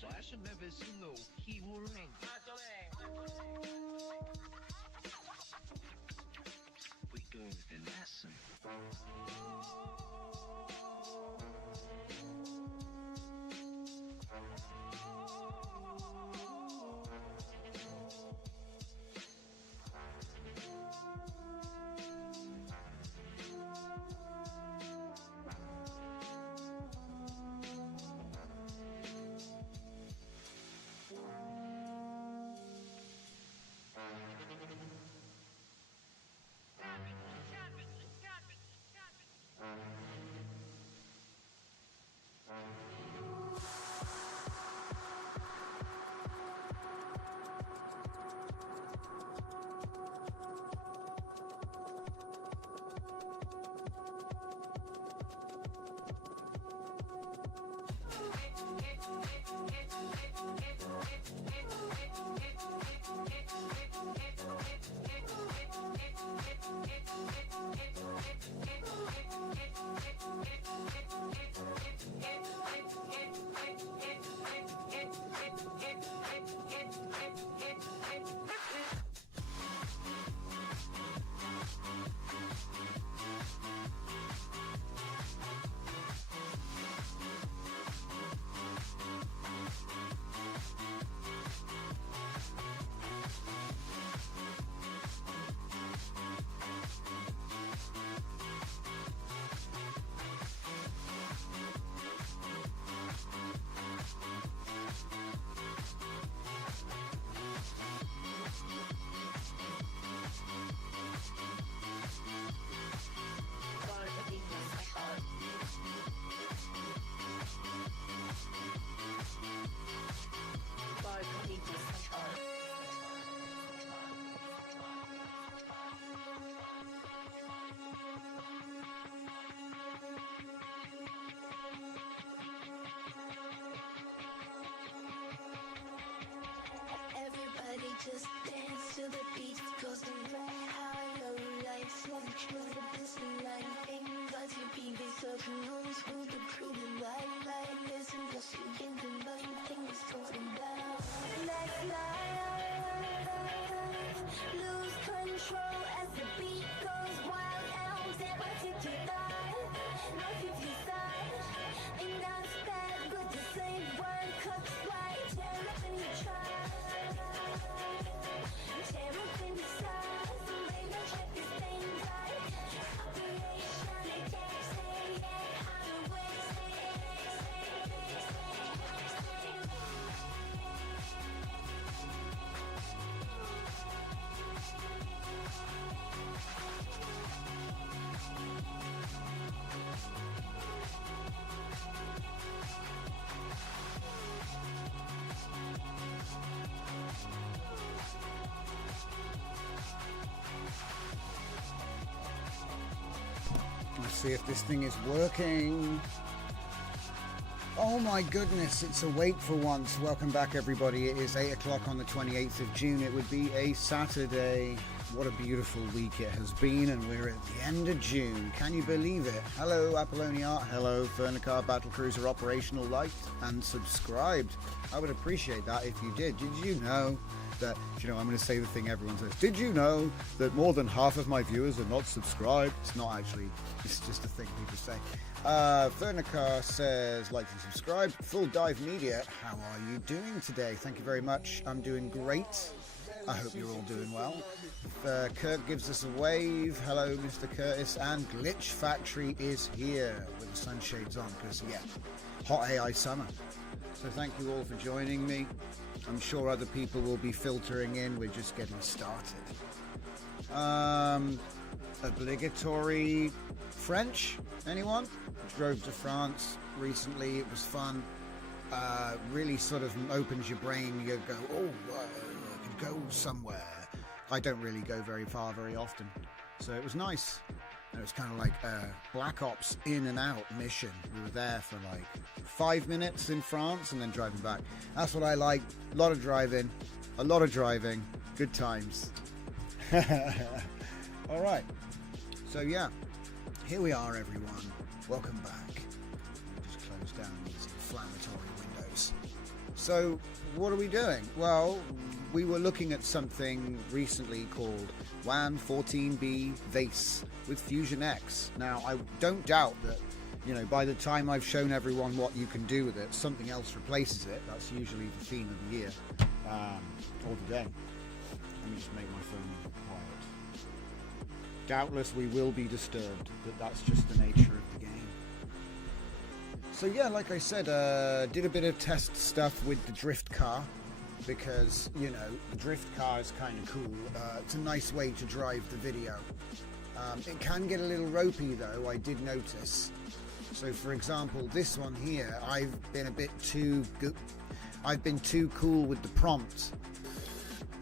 Flash and Memphis, you know, he will ring. We go with the lesson. Everybody just dance to the beat, goes the right high, low lights, slow through the distant line. Invite your PV, circle knows who the proven right, listen, just you in the mind, things talking about. Let's live, lose control as the beat goes wild, and never take your life, not if you side, and that's bad, but the same one cuts right, tear up and you try. Let's see if this thing is working. Oh my goodness, it's awake for once. Welcome back everybody. It is 8 o'clock on the 28th of June. It would be a Saturday. What a beautiful week it has been, and we're at the end of June. Can you believe it? Hello Apollonia, hello Fernicar Battlecruiser operational, liked and subscribed. I would appreciate that if you did. Did you know that, I'm going to say the thing everyone says, did you know that more than half of my viewers are not subscribed? It's not actually, it's just a thing people say. Fernicar says, like and subscribe. Full Dive Media, how are you doing today? Thank you very much. I'm doing great. I hope you're all doing well. Kurt gives us a wave. Hello, Mr. Curtis. And Glitch Factory is here with the sunshades on because, yeah, hot AI summer. So thank you all for joining me. I'm sure other people will be filtering in. We're just getting started. Obligatory French? Anyone? Drove to France recently. It was fun. Really sort of opens your brain. You go, I could go somewhere. I don't really go very far very often. So it was nice. It was kind of like a Black Ops in and out mission. We were there for like 5 minutes in France and then driving back. That's what I like. A lot of driving. Good times. All right. So yeah, here we are, everyone. Welcome back. Just close down these inflammatory windows. So what are we doing? Well, we were looking at something recently called WAN 14B VACE with Fusion X. Now, I don't doubt that, you know, by the time I've shown everyone what you can do with it, something else replaces it. That's usually the theme of the year, or the day. Let me just make my phone quiet. Doubtless we will be disturbed, but that's just the nature of the game. So yeah, like I said, did a bit of test stuff with the drift car, because, you know, the drift car is kind of cool. It's a nice way to drive the video. It can get a little ropey though, I did notice. So for example, this one here, I've been too cool with the prompt,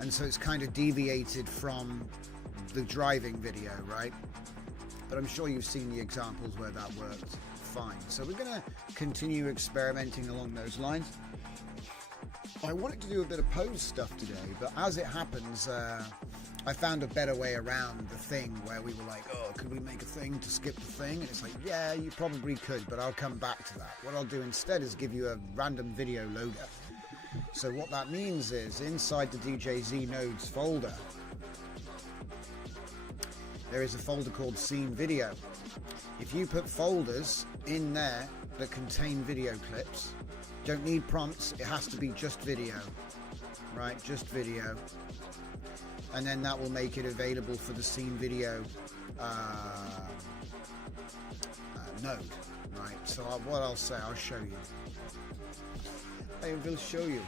and so it's kind of deviated from the driving video, right? But I'm sure you've seen the examples where that worked fine. So we're going to continue experimenting along those lines. I wanted to do a bit of pose stuff today, but as it happens, I found a better way around the thing where we were like, oh, could we make a thing to skip the thing? And it's like, yeah, you probably could, but I'll come back to that. What I'll do instead is give you a random video loader. So what that means is inside the DJZ nodes folder, there is a folder called Scene Video. If you put folders in there that contain video clips, don't need prompts, it has to be just video, right? Just video. And then that will make it available for the Scene Video node, right? So what I'll say, I'll show you. I will show you.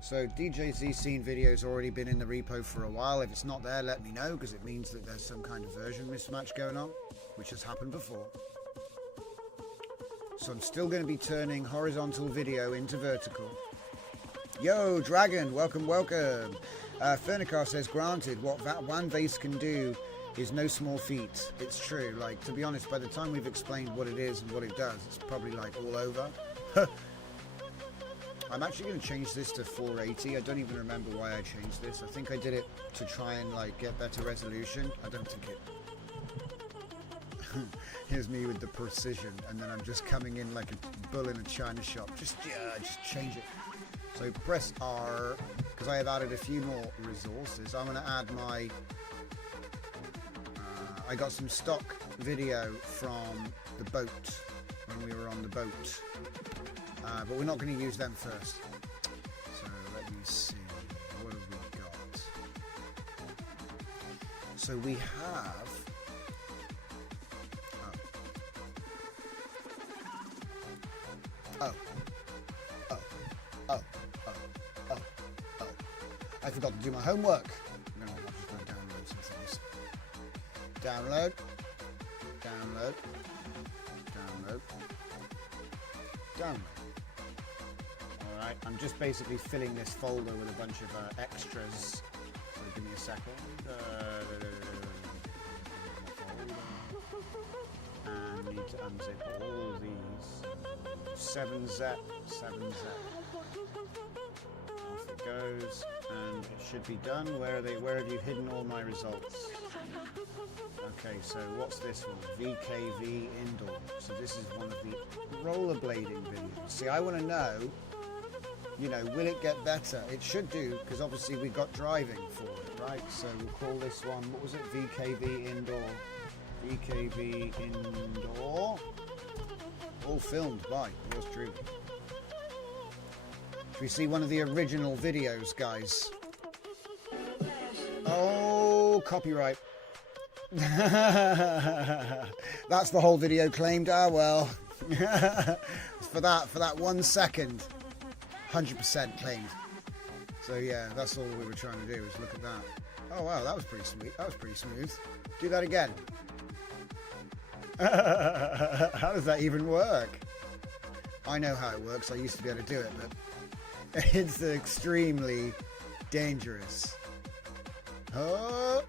So DJZ Scene Video's already been in the repo for a while. If it's not there, let me know, because it means that there's some kind of version mismatch going on, which has happened before. So I'm still going to be turning horizontal video into vertical. Yo, Dragon, welcome, welcome. Fernicar says, granted, what WAN VACE can do is no small feat. It's true. Like, to be honest, by the time we've explained what it is and what it does, it's probably like all over. I'm actually going to change this to 480. I don't even remember why I changed this. I think I did it to try and like get better resolution. I don't think it... Here's me with the precision, and then I'm just coming in like a bull in a china shop. Just change it. So press R, because I have added a few more resources. I'm going to add my... I got some stock video from the boat, when we were on the boat. But we're not going to use them first. So let me see. What have we got? So we have... I forgot to do my homework. I'm just going to download some things. Download. Alright, I'm just basically filling this folder with a bunch of extras. So give me a second. And need to unzip all of these. 7Z. Off it goes, and it should be done. Where are they? Where have you hidden all my results? Okay, so what's this one? VKV indoor. So this is one of the rollerblading videos. See, I want to know, you know, will it get better? It should do, because obviously we got driving for it, right? So we'll call this one, what was it? VKV indoor. VKV indoor. All filmed by yours truly. Should we see one of the original videos, guys? Oh, copyright. That's the whole video claimed. Ah, well. for that 1 second, 100% claimed. So yeah, that's all we were trying to do, is look at that. Oh wow, that was pretty sweet. That was pretty smooth. Do that again. How does that even work? I know how it works. I used to be able to do it, but it's extremely dangerous. Oh.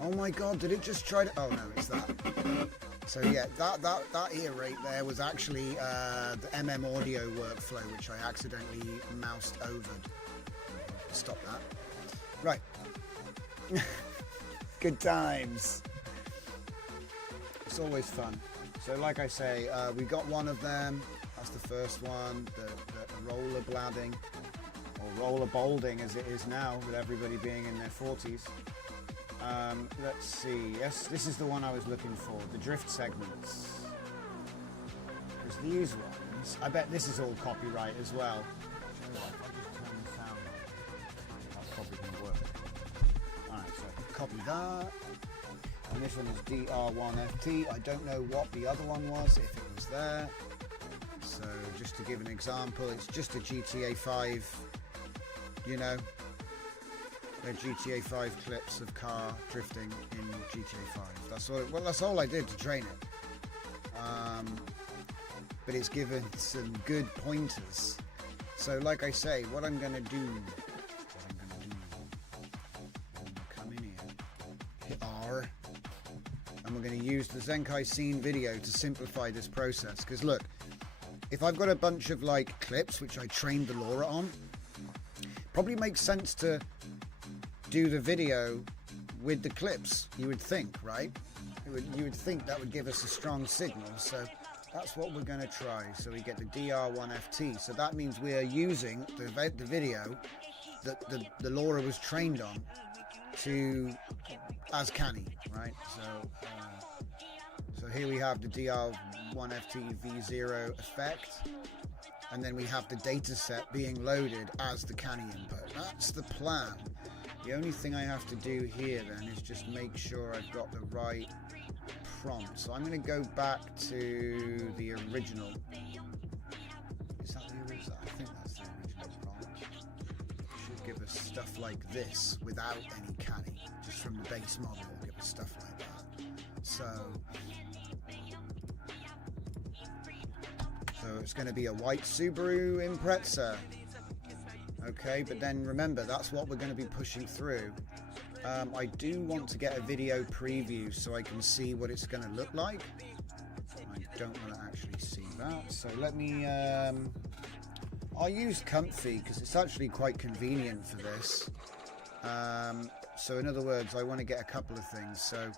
Oh my god, did it just try to... Oh no, it's that. So yeah, that ear rate there was actually the MM audio workflow, which I accidentally moused over. Stop that. Right. Good times. It's always fun. So like I say, we got one of them. That's the first one, the roller bladding, or roller boulding as it is now, with everybody being in their 40s. Let's see, yes, this is the one I was looking for, the drift segments. Because these ones, I bet this is all copyright as well. That's probably going to work. Alright, so copy that. And this one is DR1FT. I don't know what the other one was, if it was there. So just to give an example, it's just a GTA 5, you know, they're GTA 5 clips of car drifting in GTA 5. That's all. Well, that's all I did to train it. But it's given some good pointers. So like I say, what I'm going to do, I'm going to come in here, hit R, and we're going to use the Zenkai scene video to simplify this process. Because look, if I've got a bunch of like clips which I trained the LoRa on, probably makes sense to do the video with the clips, you would think, right? You would think that would give us a strong signal. So that's what we're going to try. So we get the DR1FT. So that means we are using the video that the LoRa was trained on to as canny, right? So here we have the DR1FT V0 effect, and then we have the data set being loaded as the canny input. That's the plan. The only thing I have to do here then is just make sure I've got the right prompt. So I'm going to go back to the original. Is that the original? I think that's the original prompt. It should give us stuff like this without any canny. Just from the base model, it'll give us stuff like that. So it's going to be a white Subaru Impreza. Okay, but then remember, that's what we're going to be pushing through. I do want to get a video preview so I can see what it's going to look like. I don't want to actually see that, so let me I'll use Comfy because it's actually quite convenient for this. So in other words, I want to get a couple of things. So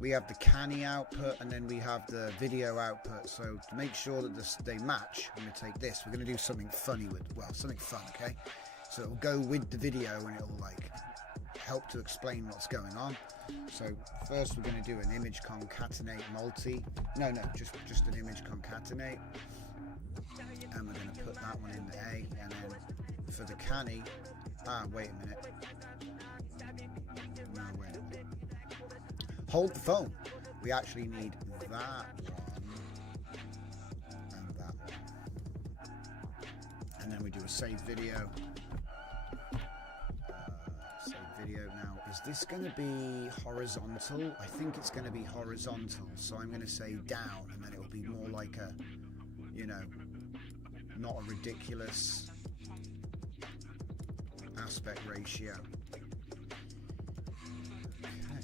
we have the canny output and then we have the video output. So to make sure that they match, I'm going to take this. We're going to do something funny with, well, something fun, okay? So it'll go with the video and it'll like help to explain what's going on. So first we're going to do an image concatenate multi. No, just an image concatenate. And we're going to put that one in the A. And then for the canny, wait a minute. No, wait a minute. Hold the phone. We actually need that one and that one. And then we do a save video. Save video now. Is this going to be horizontal? I think it's going to be horizontal. So I'm going to say down, and then it'll be more like a, you know, not a ridiculous aspect ratio.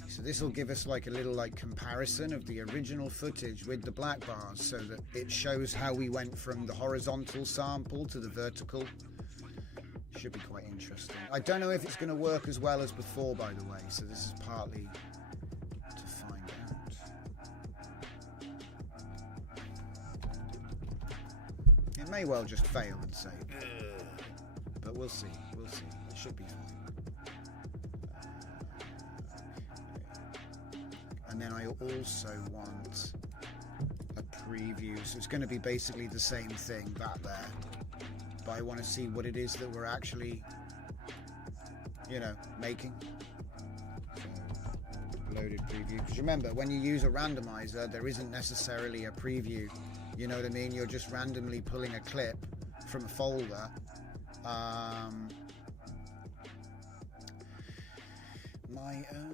So this will give us like a little like comparison of the original footage with the black bars, so that it shows how we went from the horizontal sample to the vertical. Should be quite interesting. I don't know if it's going to work as well as before, by the way, so this is partly to find out. It may well just fail and say, but we'll see. It should be fine. And then I also want a preview, so it's going to be basically the same thing, that there, but I want to see what it is that we're actually, you know, making. So, loaded preview, because remember, when you use a randomizer, there isn't necessarily a preview, you know what I mean? You're just randomly pulling a clip from a folder.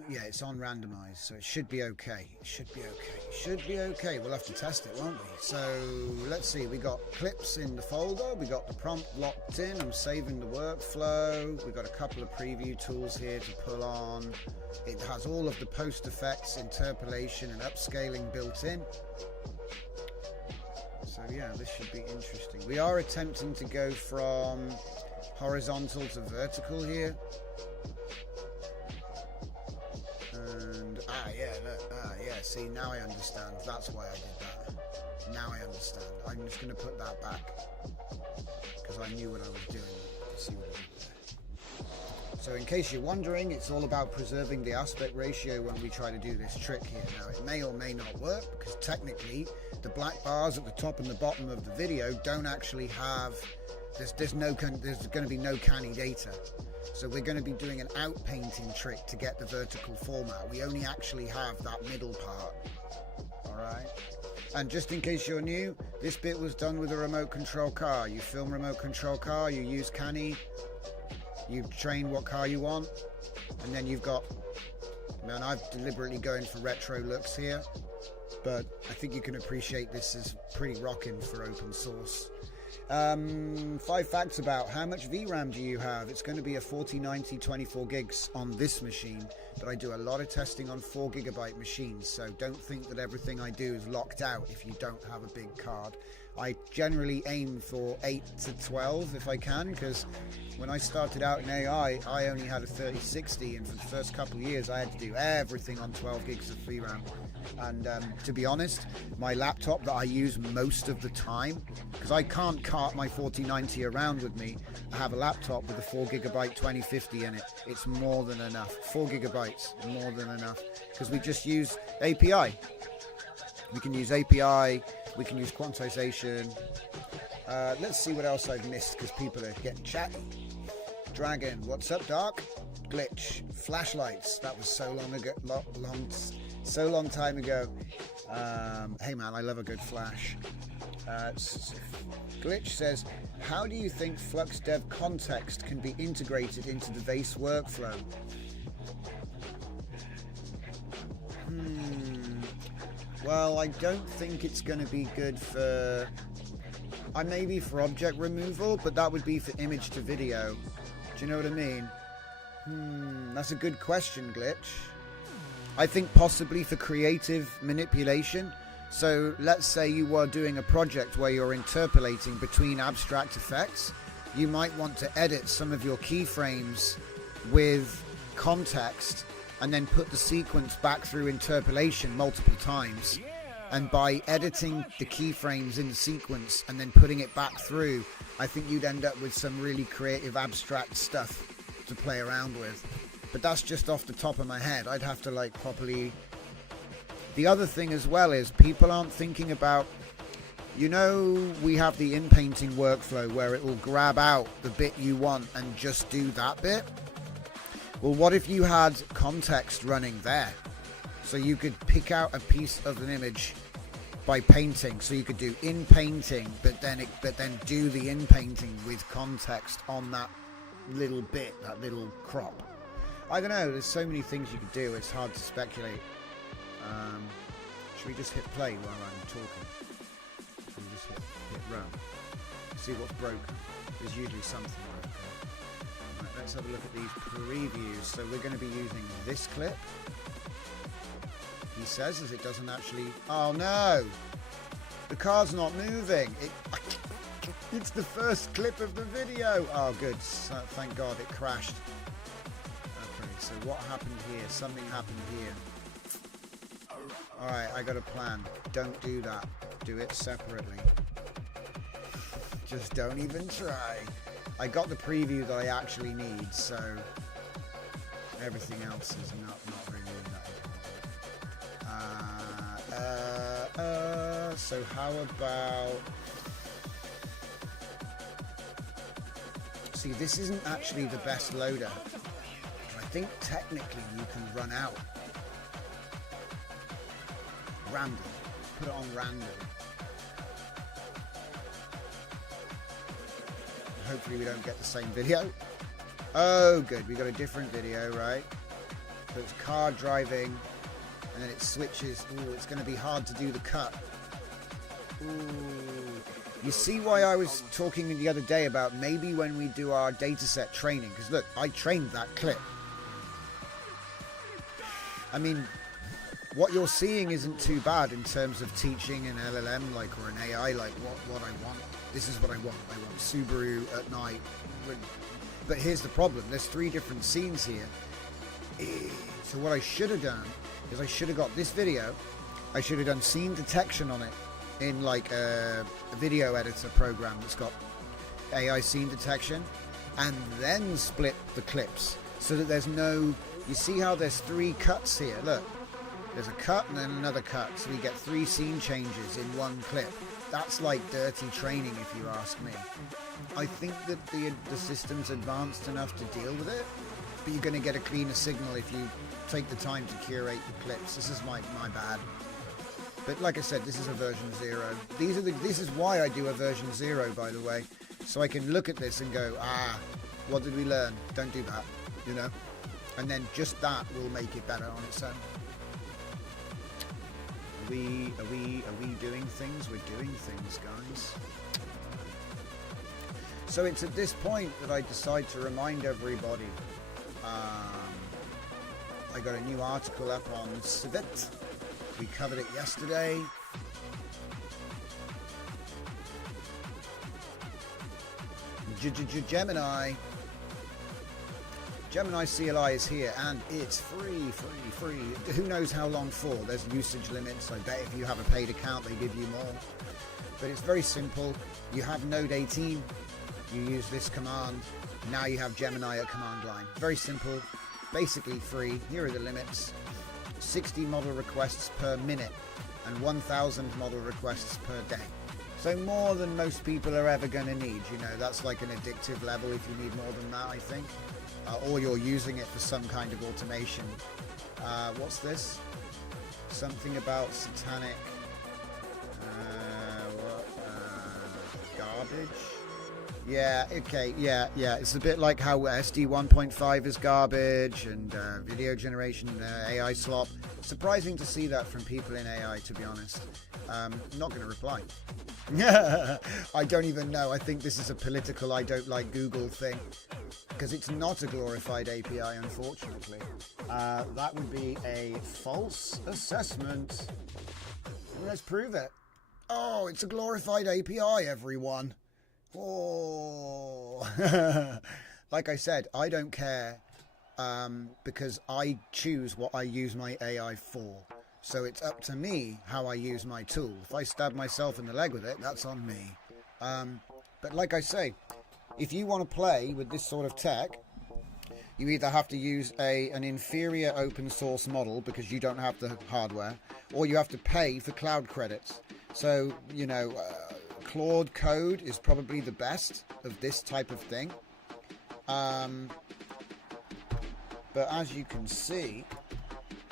Yeah, it's on randomized, so it should be okay. Should be okay. We'll have to test it, won't we? So let's see, we got clips in the folder, we got the prompt locked in, I'm saving the workflow, we got a couple of preview tools here to pull on. It has all of the post effects, interpolation and upscaling built in. So yeah, this should be interesting. We are attempting to go from horizontal to vertical here. see, now I understand. That's why I did that. Now I understand. I'm just going to put that back because I knew what I was doing. To see what I did there. So in case you're wondering, it's all about preserving the aspect ratio when we try to do this trick here. Now it may or may not work because technically the black bars at the top and the bottom of the video don't actually have, there's going to be no canny data. So we're going to be doing an outpainting trick to get the vertical format. We only actually have that middle part. Alright? And just in case you're new, this bit was done with a remote control car. You film remote control car, you use canny, you train what car you want, and then you've got, man, I'm deliberately going for retro looks here, but I think you can appreciate this is pretty rocking for open source. 5 facts about how much VRAM do you have. It's going to be a 4090 24 gigs on this machine, but I do a lot of testing on 4 gigabyte machines, so don't think that everything I do is locked out if you don't have a big card. I generally aim for 8 to 12 if I can, because when I started out in AI, I only had a 3060, and for the first couple of years I had to do everything on 12 gigs of VRAM. And to be honest, my laptop that I use most of the time, because I can't cart my 4090 around with me, I have a laptop with a 4 gigabyte 2050 in it. It's more than enough. 4 gigabytes, more than enough, because we just use API. We can use API, we can use quantization. Let's see what else I've missed, because people are getting chatty. Dragon, what's up, Dark? Glitch, flashlights. That was so long ago, so long time ago. Hey man, I love a good flash. Glitch says, how do you think Flux Dev context can be integrated into the VACE workflow? Well, I don't think it's going to be good for, maybe for object removal, but that would be for image to video. Do you know what I mean? That's a good question, Glitch. I think possibly for creative manipulation. So let's say you were doing a project where you're interpolating between abstract effects. You might want to edit some of your keyframes with context and then put the sequence back through interpolation multiple times. And by editing the keyframes in the sequence and then putting it back through, I think you'd end up with some really creative abstract stuff to play around with. But that's just off the top of my head. I'd have to like properly. The other thing as well is people aren't thinking about, you know, we have the in-painting workflow where it will grab out the bit you want and just do that bit. Well, what if you had context running there? So you could pick out a piece of an image by painting. So you could do in-painting, but then do the in-painting with context on that little bit, that little crop. I don't know, there's so many things you could do, it's hard to speculate. Should we just hit play while I'm talking? Should we just hit run? See what's broken. There's usually something broken. Right, let's have a look at these previews. So we're going to be using this clip. He says, as it doesn't actually... Oh no! The car's not moving! It's the first clip of the video! Oh good, thank God it crashed. Okay, so what happened here? Something happened here. Alright, I got a plan. Don't do that. Do it separately. Just don't even try. I got the preview that I actually need, so everything else is not really that important. So how about... See, this isn't actually the best loader. I think technically you can run out. Random. Put it on random. Hopefully we don't get the same video. Oh good, we got a different video, right? So it's car driving and then it switches. Ooh, it's going to be hard to do the cut. Ooh. You see why I was talking the other day about maybe when we do our dataset training, because look, I trained that clip. I mean, what you're seeing isn't too bad in terms of teaching an LLM like or an AI like what I want. This is what I want. I want Subaru at night. But here's the problem. There's 3 different scenes here. So what I should have done is I should have got this video I should have done scene detection on it in like a video editor program that's got AI scene detection, and then split the clips so that there's no, you see how there's 3 cuts here, look, there's a cut and then another cut, so we get 3 scene changes in one clip. That's like dirty training if you ask me. I think that the system's advanced enough to deal with it, but you're going to get a cleaner signal if you take the time to curate the clips. This is my bad. But like I said, this is a version 0. This is why I do a version 0, by the way. So I can look at this and go, what did we learn? Don't do that, you know? And then just that will make it better on its own. Are we doing things? We're doing things, guys. So it's at this point that I decide to remind everybody. I got a new article up on Civit. We covered it yesterday. Gemini CLI is here, and it's free. Who knows how long for? There's usage limits. I bet if you have a paid account, they give you more. But it's very simple. You have Node 18. You use this command. Now you have Gemini at command line. Very simple. Basically free. Here are the limits. 60 model requests per minute and 1,000 model requests per day. So more than most people are ever going to need. You know, that's like an addictive level if you need more than that, I think. Or you're using it for some kind of automation. What's this? Something about satanic garbage? Yeah, okay, yeah. It's a bit like how SD 1.5 is garbage and video generation AI slop. Surprising to see that from people in AI, to be honest. Not going to reply. I don't even know. I think this is a political I don't like Google thing. Because it's not a glorified API, unfortunately. That would be a false assessment. Let's prove it. Oh, it's a glorified API, everyone. Oh. Like I said, I don't care because I choose what I use my AI for. So it's up to me how I use my tool. If I stab myself in the leg with it, that's on me. But like I say, if you want to play with this sort of tech, you either have to use an inferior open source model because you don't have the hardware, or you have to pay for cloud credits. So, you know, Claude Code is probably the best of this type of thing. But as you can see,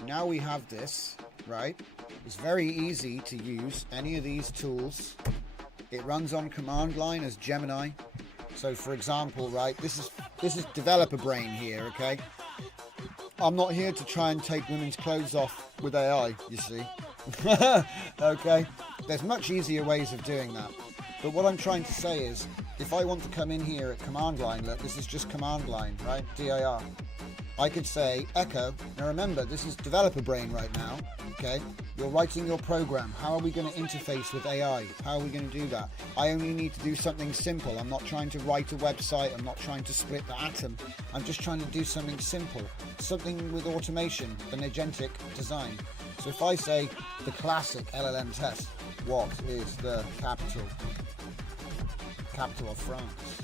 now we have this, right? It's very easy to use any of these tools. It runs on command line as Gemini. So for example, right, this is developer brain here, okay? I'm not here to try and take women's clothes off with AI, you see. Okay? There's much easier ways of doing that. But what I'm trying to say is, if I want to come in here at command line, look, this is just command line, right? DIR. I could say echo. Now remember, this is developer brain right now, okay? You're writing your program. How are we going to interface with AI? How are we going to do that? I only need to do something simple. I'm not trying to write a website. I'm not trying to split the atom. I'm just trying to do something simple. Something with automation, an agentic design. So if I say the classic LLM test, what is the capital of France?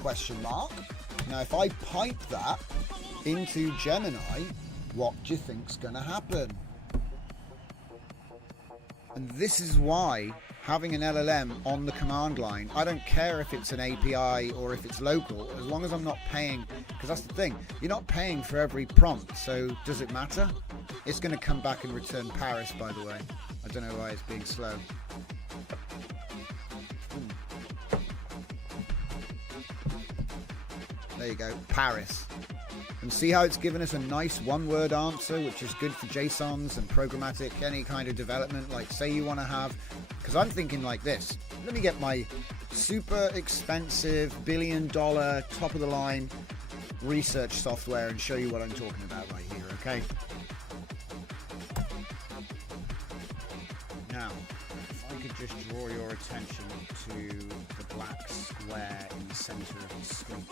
Question mark. Now if I pipe that into Gemini, what do you think's going to happen? And this is why having an LLM on the command line, I don't care if it's an API or if it's local, as long as I'm not paying, because that's the thing, you're not paying for every prompt, so does it matter? It's going to come back and return Paris, by the way. I don't know why it's being slow. There you go, Paris. And see how it's given us a nice one-word answer, which is good for JSONs and programmatic, any kind of development. Like, say you want to have, because I'm thinking like this. Let me get my super expensive, billion-dollar, top-of-the-line research software and show you what I'm talking about right here, okay? Now, if I could just draw your attention to the black square in the center of the screen.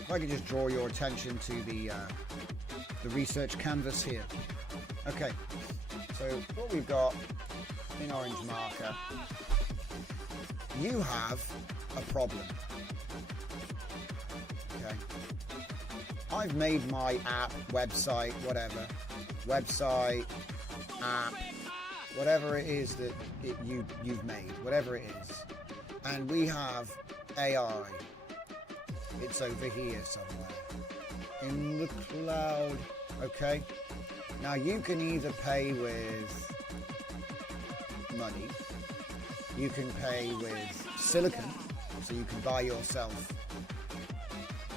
If I could just draw your attention to the research canvas here. Okay, so what we've got in orange marker, you have a problem. Okay, I've made my app, website, whatever, website, app, whatever it is that you've made, whatever it is, and we have AI. It's over here somewhere in the cloud. Okay, now you can either pay with money, you can pay with silicon, so you can buy yourself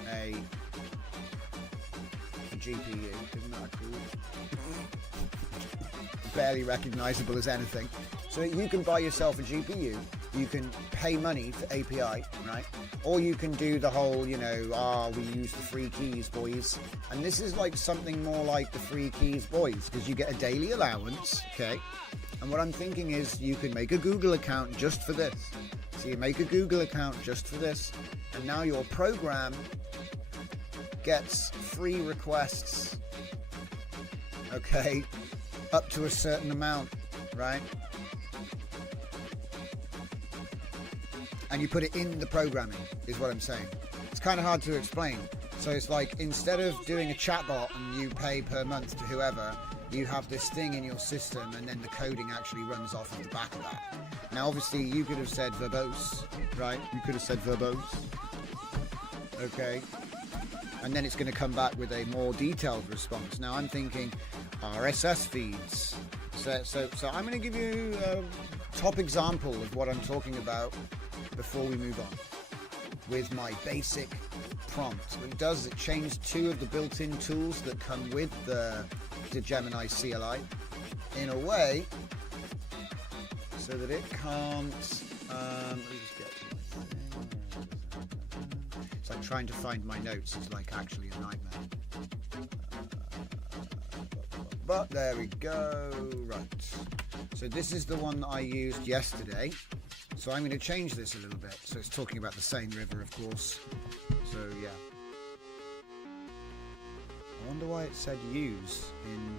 a GPU. Isn't that cool? Barely recognizable as anything. So you can buy yourself a GPU, you can pay money for API, right? Or you can do the whole, you know, we use the free keys, boys. And this is like something more like the free keys, boys, because you get a daily allowance, okay? And what I'm thinking is you can make a Google account just for this. So you make a Google account just for this, and now your program gets free requests, okay, up to a certain amount, right? And you put it in the programming, is what I'm saying. It's kind of hard to explain. So it's like, instead of doing a chatbot and you pay per month to whoever, you have this thing in your system, and then the coding actually runs off of the back of that. Now, obviously, you could have said verbose, right? You could have said verbose. Okay. And then it's going to come back with a more detailed response. Now, I'm thinking RSS feeds. So I'm going to give you a top example of what I'm talking about before we move on with my basic prompt. What it does is it changes two of the built-in tools that come with the Gemini CLI in a way so that it can't let me just get to my thing. It's like trying to find my notes is like actually a nightmare, but there we go. Right, so this is the one that I used yesterday, so I'm going to change this a little bit so it's talking about the same river, of course. So yeah, I wonder why it said use in...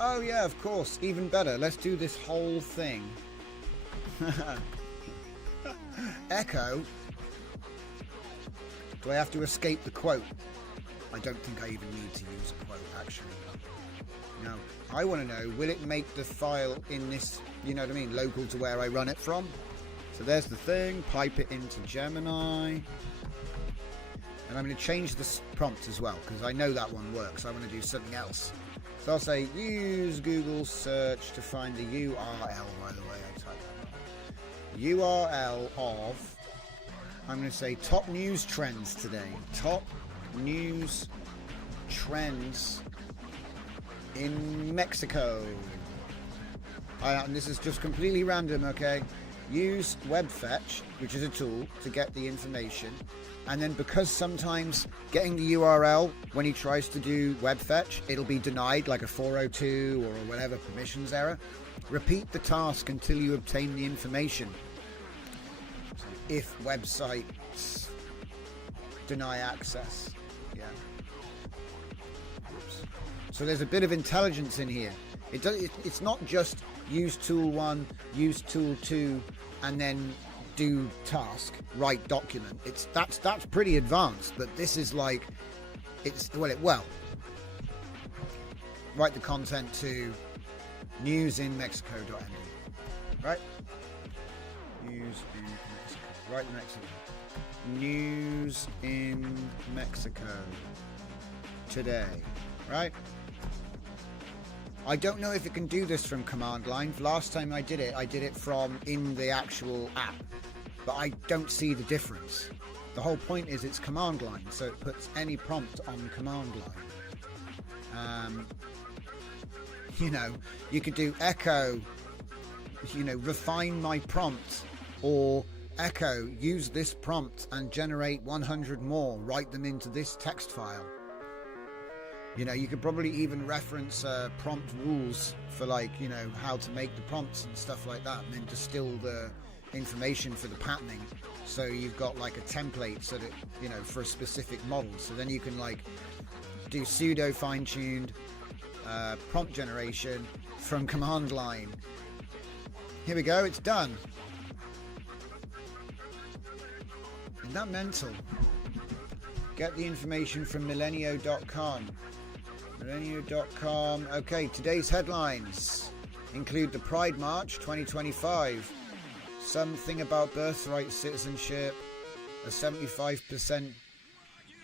Oh yeah, of course, even better. Let's do this whole thing. Echo. Do I have to escape the quote? I don't think I even need to use a quote, actually. No, I want to know, will it make the file in this, you know what I mean, local to where I run it from? So there's the thing, pipe it into Gemini. And I'm going to change this prompt as well, because I know that one works. I want to do something else. So I'll say, use Google search to find the URL, by the way, I type that. URL of, I'm going to say top news trends today. Top news trends in Mexico. And this is just completely random, okay? Use web fetch, which is a tool to get the information. And then because sometimes getting the URL when he tries to do web fetch, it'll be denied like a 402 or whatever permissions error. Repeat the task until you obtain the information. If websites deny access. Yeah. Oops. So there's a bit of intelligence in here. It's not just use tool 1, use tool 2, and then do task, write document. That's pretty advanced, but this is like write the content to news in Mexico.md, right? News in Mexico. Right, Mexico. News in Mexico today, right? I don't know if it can do this from command line. Last time I did it from in the actual app, but I don't see the difference. The whole point is it's command line, so it puts any prompt on command line. You know, you could do echo, you know, refine my prompt, or echo, use this prompt and generate 100 more, write them into this text file. You know, you could probably even reference prompt rules for, like, you know, how to make the prompts and stuff like that, and then distill the information for the patterning. So you've got like a template so that, you know, for a specific model. So then you can like do pseudo fine-tuned prompt generation from command line. Here we go, it's done. Isn't that mental? Get the information from millenio.com. Millenio.com. Okay, today's headlines include the Pride March 2025, something about birthright citizenship, a 75%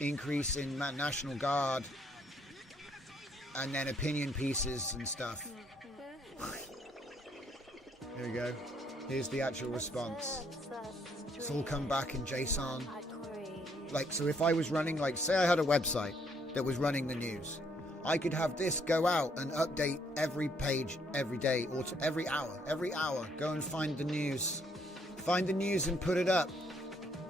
increase in National Guard, and then opinion pieces and stuff. Here we go. Here's the actual response. It's all come back in JSON. Like, so if I was running, like, say I had a website that was running the news, I could have this go out and update every page every day or every hour. Go and find the news and put it up.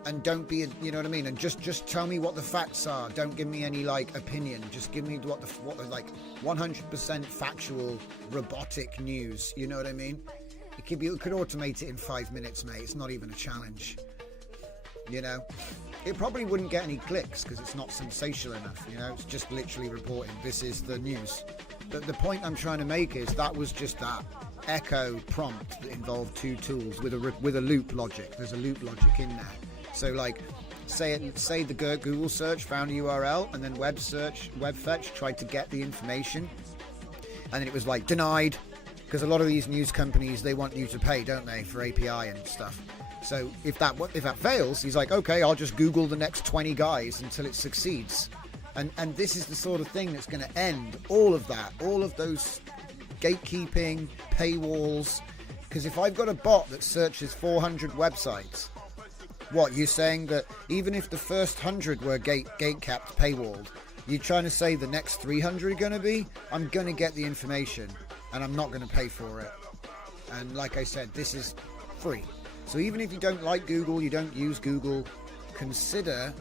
And don't be, you know what I mean? And just tell me what the facts are. Don't give me any like opinion. Just give me what the like 100% factual robotic news. You know what I mean? You could automate it in 5 minutes, mate. It's not even a challenge. You know, it probably wouldn't get any clicks because it's not sensational enough. You know, it's just literally reporting this is the news. But the point I'm trying to make is that was just that echo prompt that involved two tools with a loop logic. There's a loop logic in there. So like, say the Google search found a URL, and then web fetch tried to get the information, and then it was like denied, because a lot of these news companies, they want you to pay, don't they, for API and stuff. So if that fails, he's like, okay, I'll just Google the next 20 guys until it succeeds. And this is the sort of thing that's going to end all of that, all of those gatekeeping, paywalls. Because if I've got a bot that searches 400 websites, what, you're saying that even if the first 100 were gate-capped, paywalled, you're trying to say the next 300 are going to be? I'm going to get the information, and I'm not going to pay for it. And like I said, this is free. So even if you don't like Google, you don't use Google, consider,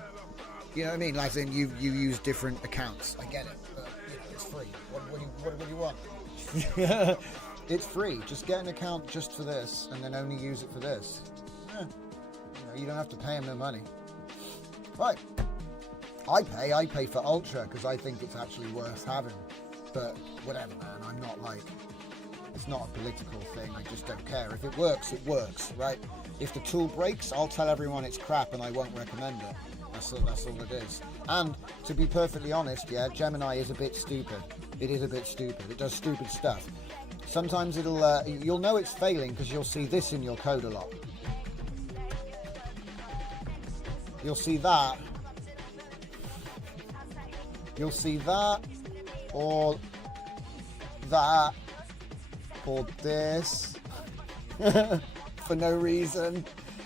you know what I mean? As in, you use different accounts. I get it, but it's free. What do you want? It's free. Just get an account just for this, and then only use it for this. Yeah. You don't have to pay them no money. Right. I pay for Ultra because I think it's actually worth having. But whatever, man. I'm not like, it's not a political thing. I just don't care. If it works, right? If the tool breaks, I'll tell everyone it's crap and I won't recommend it. That's all it is. And to be perfectly honest, yeah, Gemini is a bit stupid. It is a bit stupid. It does stupid stuff. Sometimes you'll know it's failing because you'll see this in your code a lot. You'll see that. You'll see that, or that, or this, for no reason.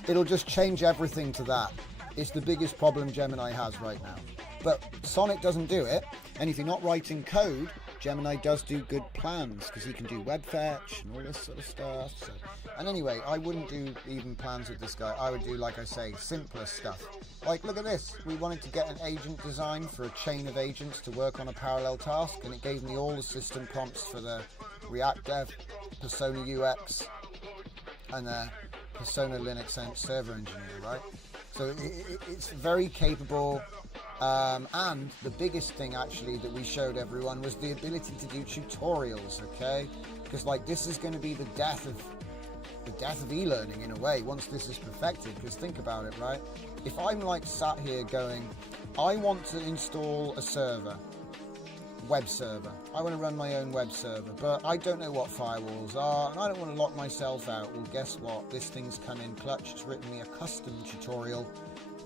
It'll just change everything to that. It's the biggest problem Gemini has right now. But Sonic doesn't do it, and if you're not writing code, Gemini does do good plans, because he can do web fetch and all this sort of stuff. So. And anyway, I wouldn't do even plans with this guy. I would do, like I say, simpler stuff. Like, look at this. We wanted to get an agent design for a chain of agents to work on a parallel task, and it gave me all the system prompts for the React Dev, Persona UX, and the Persona Linux server engineer, right? So it's very capable. And the biggest thing actually that we showed everyone was the ability to do tutorials, okay? Because like this is going to be the death of e-learning in a way once this is perfected. Because think about it, right? If I'm like sat here going, I want to install a server, web server. I want to run my own web server, but I don't know what firewalls are, and I don't want to lock myself out. Well, guess what? This thing's come in clutch. It's written me a custom tutorial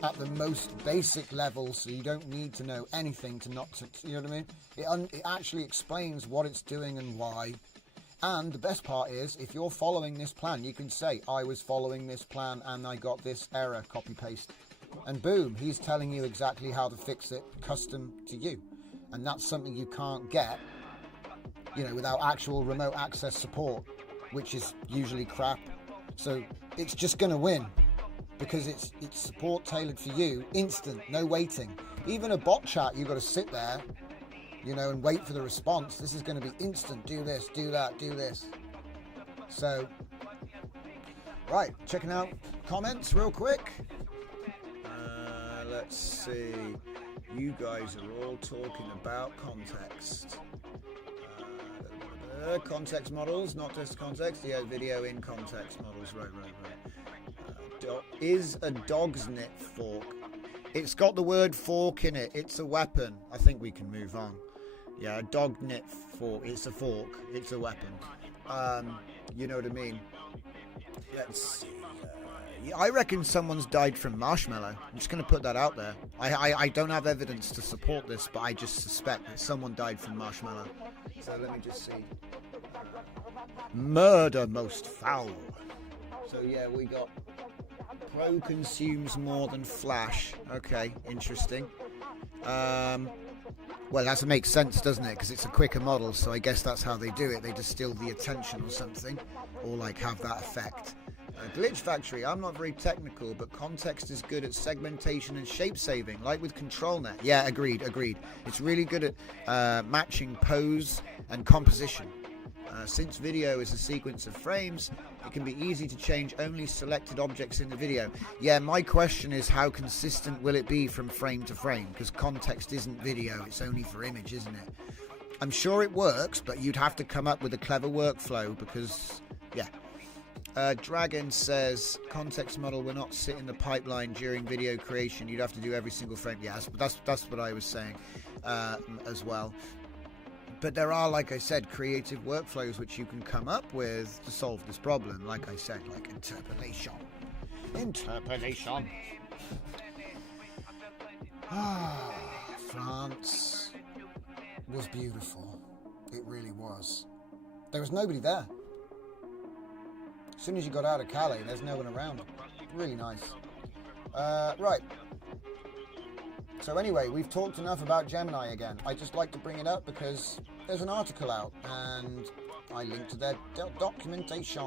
at the most basic level, so you don't need to know anything to not to, you know what I mean? It actually explains what it's doing and why. And the best part is, if you're following this plan, you can say, I was following this plan and I got this error, copy paste, and boom, he's telling you exactly how to fix it, custom to you. And that's something you can't get, you know, without actual remote access support, which is usually crap. So it's just going to win. Because it's support tailored for you, instant, no waiting. Even a bot chat, you've got to sit there, you know, and wait for the response. This is going to be instant. Do this, do that, do this. So Right, checking out comments real quick. Let's see. You guys are all talking about context. Context models, not just context. Yeah, video in context models. Right. Is a dog's nit fork? It's got the word fork in it. It's a weapon. I think we can move on. Yeah, a dog nit fork. It's a fork. It's a weapon. You know what I mean? Let's see. I reckon someone's died from marshmallow. I'm just going to put that out there. I don't have evidence to support this, but I just suspect that someone died from marshmallow. So let me just see. Murder most foul. So yeah, we got Pro consumes more than Flash. Okay, interesting. Well, that makes sense, doesn't it? Because it's a quicker model, so I guess that's how they do it. They distill the attention or something, or like have that effect. Glitch Factory, I'm not very technical, but context is good at segmentation and shape saving, like with ControlNet. Yeah, agreed. It's really good at matching pose and composition. Since video is a sequence of frames, it can be easy to change only selected objects in the video. Yeah, my question is how consistent will it be from frame to frame? Because context isn't video, it's only for image, isn't it? I'm sure it works, but you'd have to come up with a clever workflow because, yeah. Dragon says context model will not sit in the pipeline during video creation. You'd have to do every single frame. Yes, but that's what I was saying as well. But there are, like I said, creative workflows which you can come up with to solve this problem. Like I said, like interpolation. France was beautiful. It really was. There was nobody there. As soon as you got out of Calais, there's no one around. Really nice. Right. So anyway, we've talked enough about Gemini again. I just like to bring it up because there's an article out and I linked to their documentation.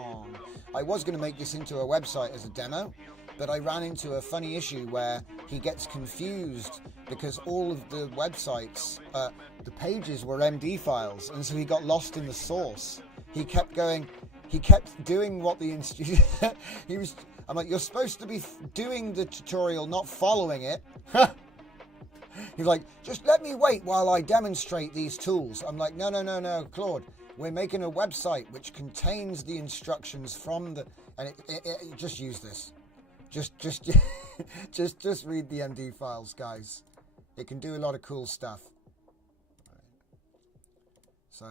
I was going to make this into a website as a demo, but I ran into a funny issue where he gets confused because all of the websites, the pages were MD files, and so he got lost in the source. He kept doing what the institute... I'm like, you're supposed to be doing the tutorial, not following it. He's like, just let me wait while I demonstrate these tools. I'm like, no, Claude. We're making a website which contains the instructions from the... And just use this. Just read the MD files, guys. It can do a lot of cool stuff. So...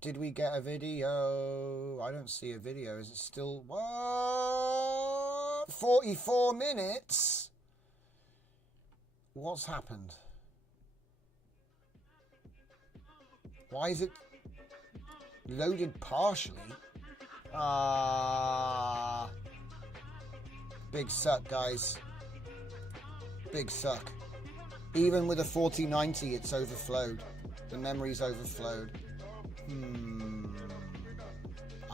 Did we get a video? I don't see a video. Is it still... What? 44 minutes? What's happened? Why is it loaded partially? Big suck, guys. Big suck. Even with a 4090, it's overflowed. The memory's overflowed. I'm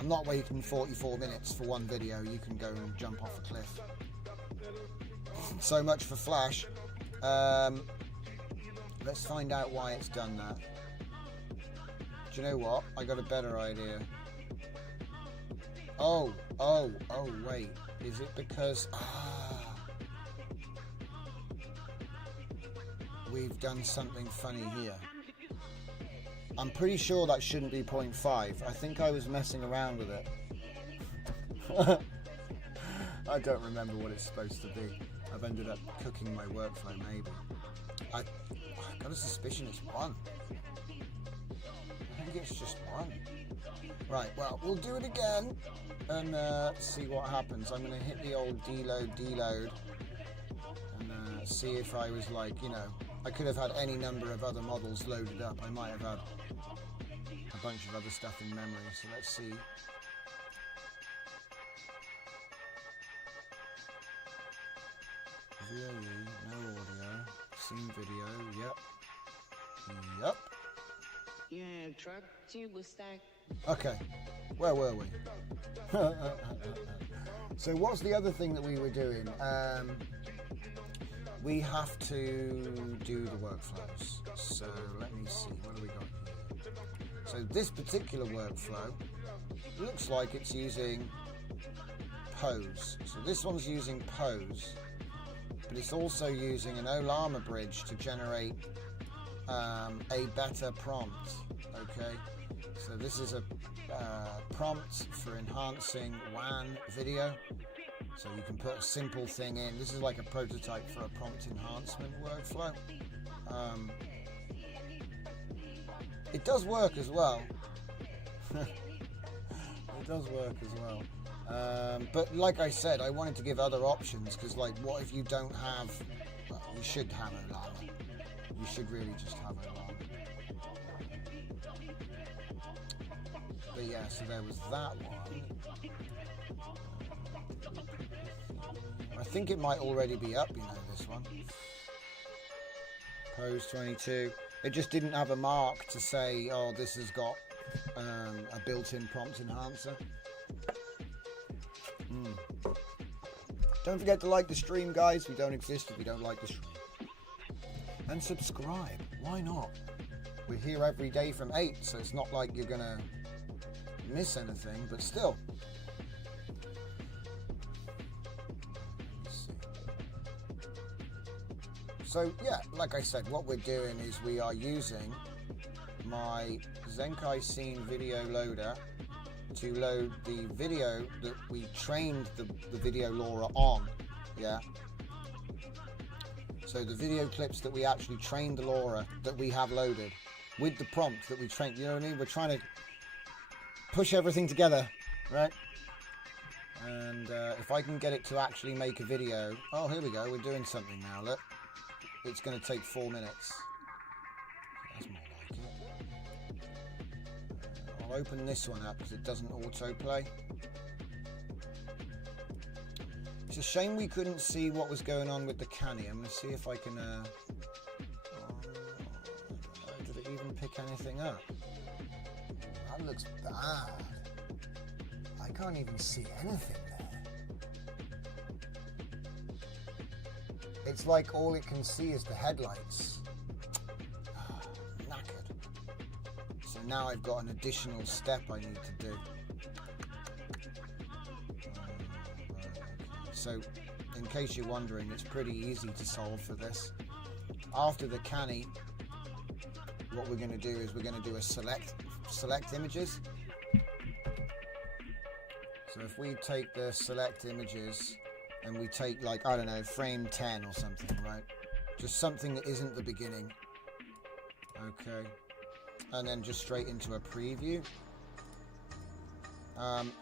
not waiting 44 minutes for one video. You can go and jump off a cliff. So much for Flash. Let's find out why it's done that. Do you know what? I got a better idea. Oh, wait. Is it because... we've done something funny here. I'm pretty sure that shouldn't be 0.5. I think I was messing around with it. I don't remember what it's supposed to be. I've ended up cooking my workflow, maybe. I got a suspicion it's 1. I think it's just 1. Right, well, we'll do it again and see what happens. I'm going to hit the old deload, and see if I was like, I could have had any number of other models loaded up. I might have had a bunch of other stuff in memory, so let's see. VAE, no audio, scene video, yep. Yeah, truck tube stack. Okay, where were we? So what's the other thing that we were doing? We have to do the workflows. So let me see, what do we got here? So this particular workflow looks like it's using pose. So this one's using pose, but it's also using an Olama bridge to generate a better prompt. Okay, so this is a prompt for enhancing WAN video. So you can put a simple thing in. This is like a prototype for a prompt enhancement workflow. It does work as well. It does work as well. But like I said, I wanted to give other options, because like, what if you don't have, well, you should have Olama. You should really just have Olama. But yeah, so there was that one. I think it might already be up, you know, this one. Pose 22. It just didn't have a mark to say, oh, this has got a built-in prompt enhancer. Don't forget to like the stream, guys. We don't exist if you don't like the stream. And subscribe. Why not? We're here every day from 8, so it's not like you're going to miss anything, but still. So yeah, like I said, what we're doing is we are using my Zenkai Scene video loader to load the video that we trained the video LoRa on, yeah? So the video clips that we actually trained the LoRa that we have loaded with the prompt that we trained, you know what I mean? We're trying to push everything together, right? And if I can get it to actually make a video, oh, here we go, we're doing something now, look. It's going to take 4 minutes. That's more like it. I'll open this one up because it doesn't autoplay. It's a shame we couldn't see what was going on with the canny. I'm going to see if I can... did it even pick anything up? That looks bad. I can't even see anything there. It's like all it can see is the headlights. Knackered. So now I've got an additional step I need to do. So, in case you're wondering, it's pretty easy to solve for this. After the canny, what we're going to do is we're going to do a select images. So if we take the select images and we take, like, I don't know, frame 10 or something, right? Just something that isn't the beginning. Okay. And then just straight into a preview.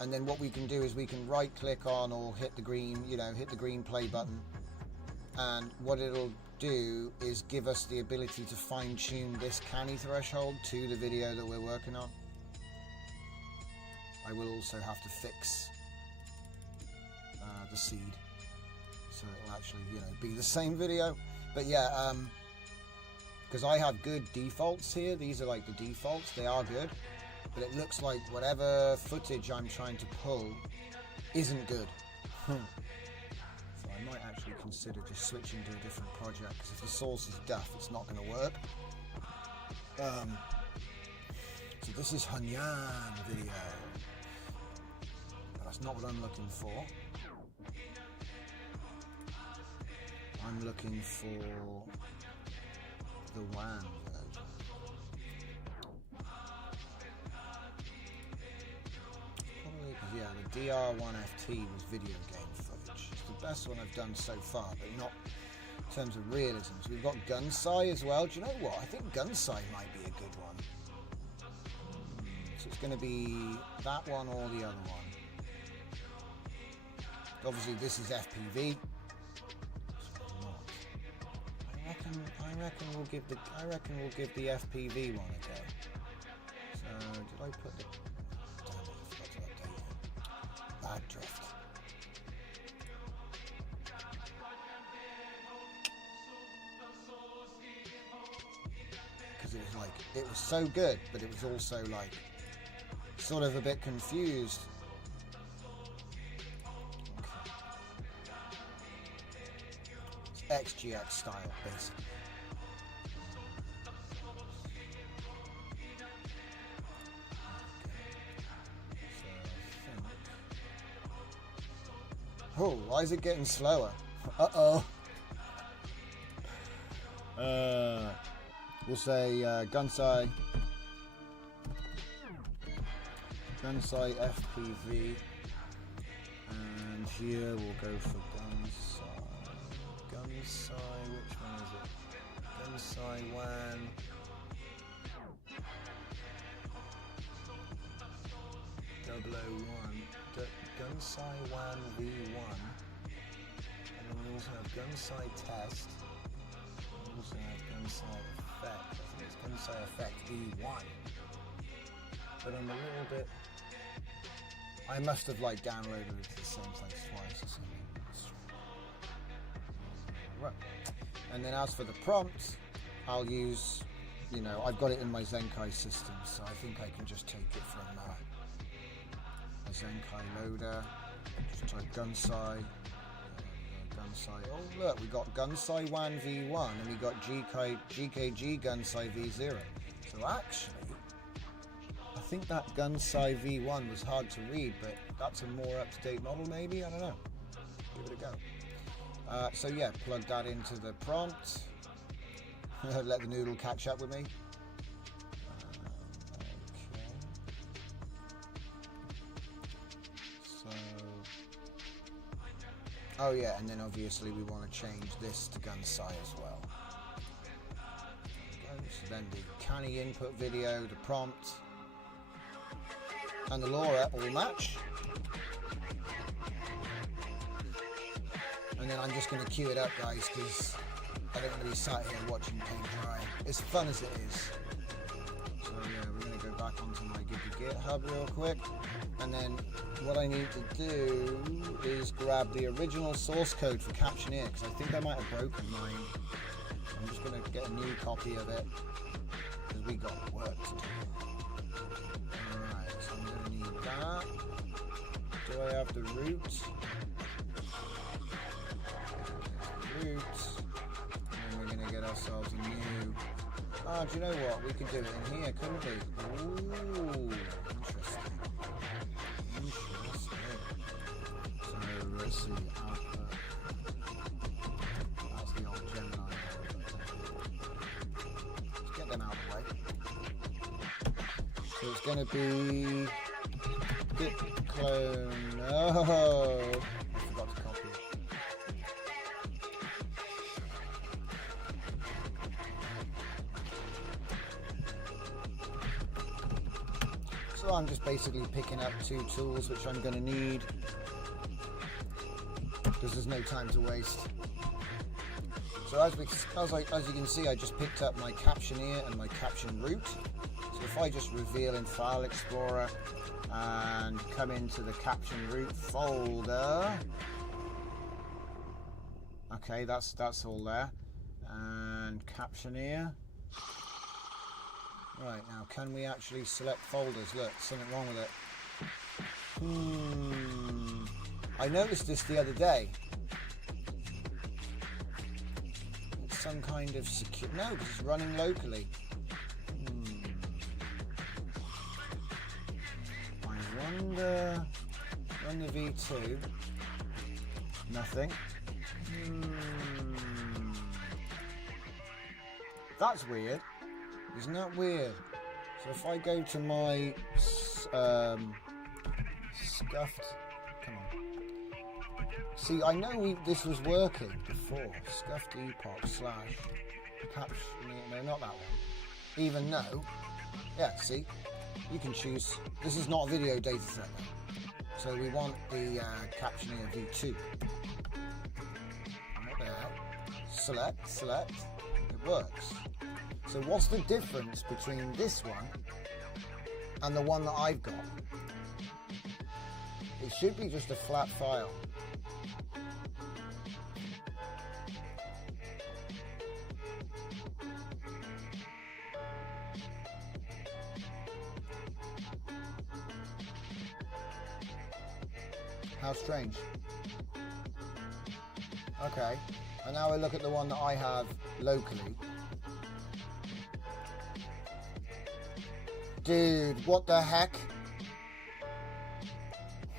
And then what we can do is we can right click on or hit the green, you know, hit the green play button. And what it'll do is give us the ability to fine tune this canny threshold to the video that we're working on. I will also have to fix the seed, so it'll actually, you know, be the same video. But yeah, because I have good defaults here. These are like the defaults. They are good, but it looks like whatever footage I'm trying to pull isn't good. So I might actually consider just switching to a different project, because if the source is duff, it's not going to work. So this is Hanyan video. But that's not what I'm looking for. I'm looking for the WAN version. Probably because, yeah, the DR1FT was video game footage. It's the best one I've done so far, but not in terms of realism. So we've got Gunsai as well. Do you know what? I think Gunsai might be a good one. So it's going to be that one or the other one. Obviously, this is FPV. I reckon we'll give the FPV one a go. So did I put the? Damn it, I forgot to update it. Bad drift. Because it was so good, but it was also like sort of a bit confused. XGX style, basically. Oh, why is it getting slower? Uh-oh. We'll say Gunsai FPV, and here we'll go for Gunsai, which one is it? Gunsai WAN. Gunsai WAN V1, and then we also have Gunsai Test, and we also have Gunsai Effect. I think it's Gunsai Effect V1, but I'm a little bit, I must have like downloaded it to the same place twice or something. Right, and then as for the prompt, I'll use, you know, I've got it in my Zenkai system, so I think I can just take it from a Zenkai loader. Just type Gunsai. Oh look, we got Gunsai WAN V1 and we got GKG Gunsai V0. So actually, I think that Gunsai V1 was hard to read, but that's a more up-to-date model maybe? I don't know. Give it a go. So yeah, plug that into the prompt. Let the noodle catch up with me. Oh yeah, and then obviously we want to change this to Gunsai as well. So then the canny input video, the prompt, and the LoRa all match. And then I'm just going to cue it up, guys, because I don't want to be sat here watching paint dry. As fun as it is. So yeah, we're going to go back onto my GitHub real quick. And then what I need to do is grab the original source code for Captioneer, because I think I might have broken mine. So I'm just going to get a new copy of it, because we got work to do. Alright, so I'm going to need that. Do I have the root? And then we're going to get ourselves a new... Oh, do you know what? We could do it in here, couldn't we? Ooh, interesting. So let's see, output. That's the old Gemini. Let's get them out of the way. So it's going to be git clone. Oh, I forgot to copy it. So I'm just basically picking up two tools which I'm going to need, because there's no time to waste. So as you can see, I just picked up my Captioneer and my Caption root. So if I just reveal in File Explorer and come into the Caption root folder, okay, that's all there. And Captioneer. Right, now can we actually select folders? Look, something wrong with it. I noticed this the other day. It's some kind of secure... No, because it's running locally. I wonder... Run the V2. Nothing. That's weird. Isn't that weird? So if I go to my scuffed... Come on. See, I know this was working before. Scuffed epoch slash... No, not that one. Even though... Yeah, see? You can choose... This is not a video data set. So we want the Captioneer V2. Right there. Select. It works. So what's the difference between this one and the one that I've got? It should be just a flat file. How strange. Okay, and now I look at the one that I have locally. Dude, what the heck?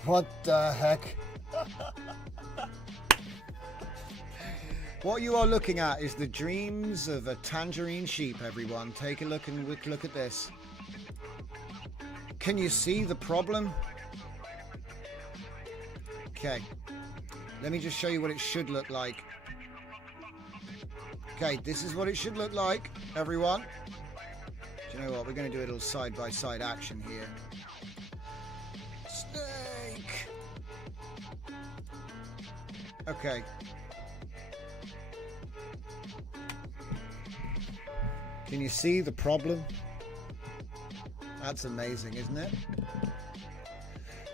What the heck? What you are looking at is the dreams of a tangerine sheep, everyone. Take a look and look at this. Can you see the problem? Okay. Let me just show you what it should look like. Okay, this is what it should look like, everyone. Do you know what? We're going to do a little side-by-side action here. Snake! Okay. Can you see the problem? That's amazing, isn't it?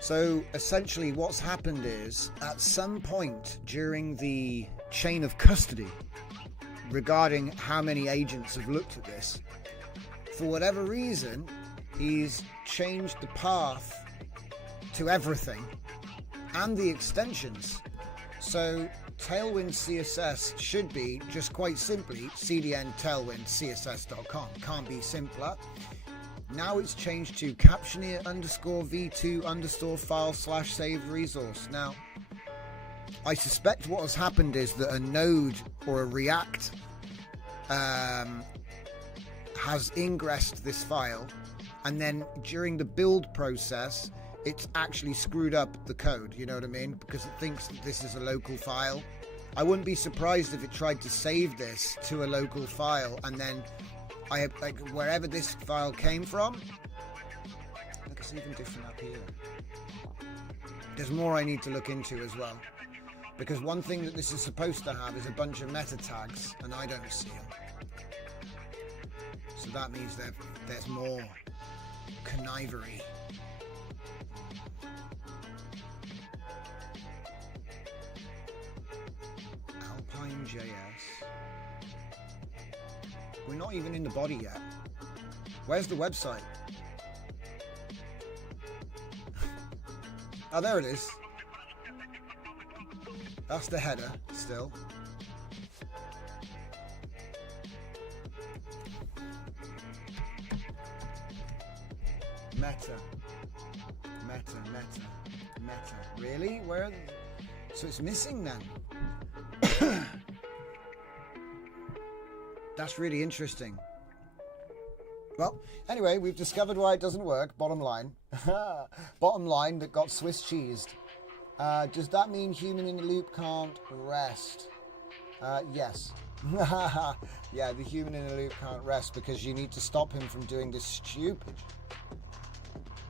So essentially what's happened is, at some point during the chain of custody, regarding how many agents have looked at this, for whatever reason, he's changed the path to everything and the extensions. So Tailwind CSS should be just quite simply cdn tailwind css.com. Can't be simpler. Now it's changed to captioneer _v2 file / saved resource. Now, I suspect what has happened is that a node or a React has ingressed this file, and then during the build process, it's actually screwed up the code, you know what I mean? Because it thinks that this is a local file. I wouldn't be surprised if it tried to save this to a local file, and then wherever this file came from, look, it's even different up here. There's more I need to look into as well, because one thing that this is supposed to have is a bunch of meta tags, and I don't see them. So that means that there's more connivery. Alpine.js. We're not even in the body yet. Where's the website? Oh, there it is. That's the header still. Meta. Really? Where? So it's missing then. That's really interesting. Well, anyway, we've discovered why it doesn't work. Bottom line. Bottom line that got Swiss cheesed. Does that mean human in the loop can't rest? Yes. Yeah, the human in the loop can't rest because you need to stop him from doing this stupid.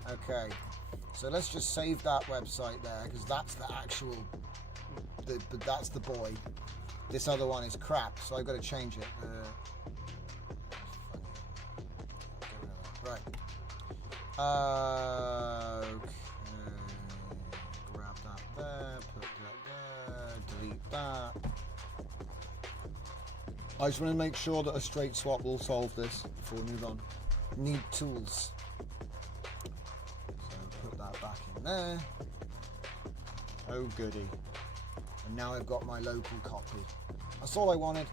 Okay. So let's just save that website there, because that's the actual, that's the boy. This other one is crap, so I've got to change it. Right. Okay. Grab that there, put that there, delete that. I just want to make sure that a straight swap will solve this before we move on. Need tools. Back in there. Oh goody. And now I've got my local copy. That's all I wanted.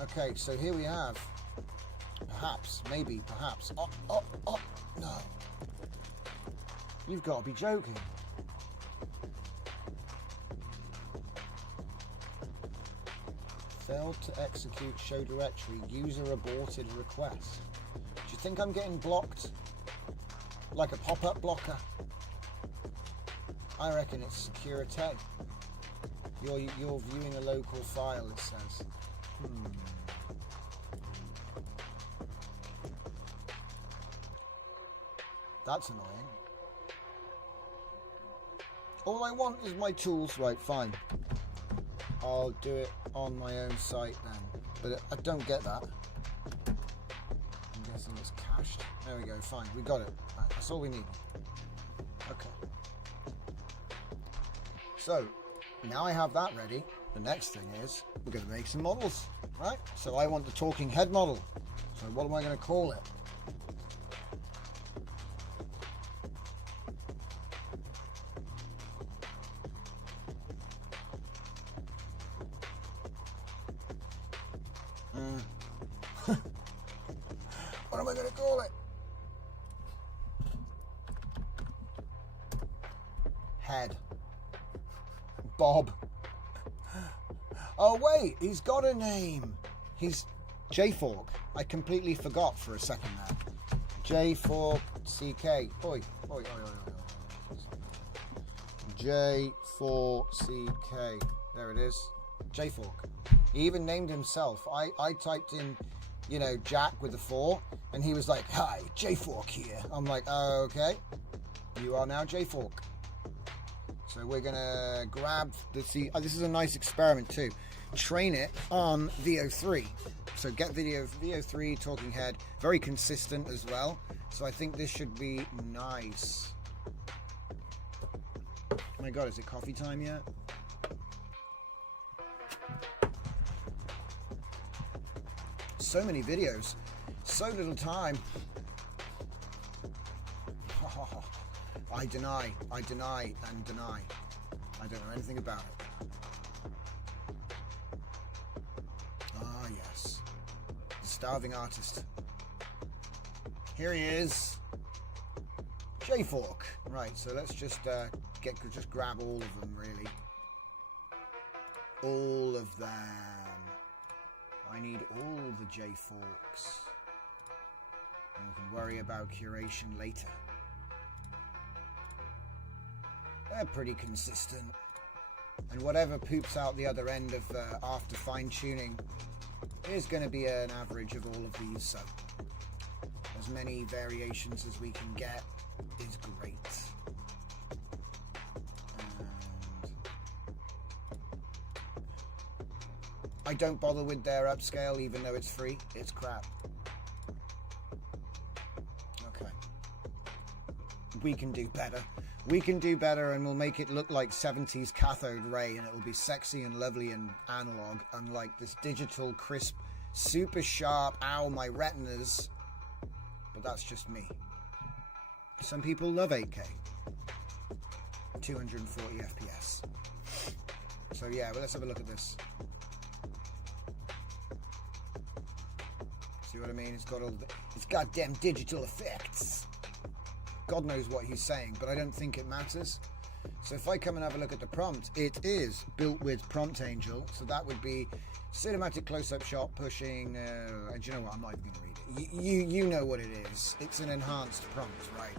Okay, so here we have perhaps, maybe, perhaps. Oh, no. You've got to be joking. Failed to execute show directory. User aborted request. Do you think I'm getting blocked? Like a pop-up blocker? I reckon it's security. You're viewing a local file, it says. That's annoying. All I want is my tools. Right, fine. I'll do it on my own site then. But I don't get that. I'm guessing it's cached. There we go, fine. We got it. Right, that's all we need. Okay. So, now I have that ready. The next thing is, we're going to make some models, right? So I want the talking head model. So what am I going to call it? What am I going to call it? Head. Bob. Oh wait, he's got a name. He's J-Fork. I completely forgot for a second there. J4CK. Oi, oi, oi, oi, oi. J4CK. There it is. J-Fork. He even named himself. I typed in, you know, Jack with a 4, and he was like, "Hi, J-Fork here." I'm like, oh, okay. You are now J-Fork. So we're gonna grab the this is a nice experiment too. Train it on VO3. So get VO3 talking head, very consistent as well. So I think this should be nice. Oh my god, is it coffee time yet? So many videos, so little time. I deny, and deny. I don't know anything about it. Ah, yes. The starving artist. Here he is. J-Fork. Right, so let's just just grab all of them, really. All of them. I need all the J-Forks. And we can worry about curation later. They're pretty consistent, and whatever poops out the other end of after fine-tuning is going to be an average of all of these, so as many variations as we can get is great. And I don't bother with their upscale, even though it's free. It's crap. Okay. We can do better. We can do better, and we'll make it look like 70s cathode ray, and it'll be sexy and lovely and analog, unlike this digital, crisp, super sharp, ow, my retinas. But that's just me. Some people love 8K. 240 FPS. So yeah, well, let's have a look at this. See what I mean? It's got all it's goddamn digital effects. God knows what he's saying, but I don't think it matters. So if I come and have a look at the prompt, it is built with Prompt Angel. So that would be cinematic close-up shot pushing. And do you know what? I'm not even going to read it. You know what it is. It's an enhanced prompt, right?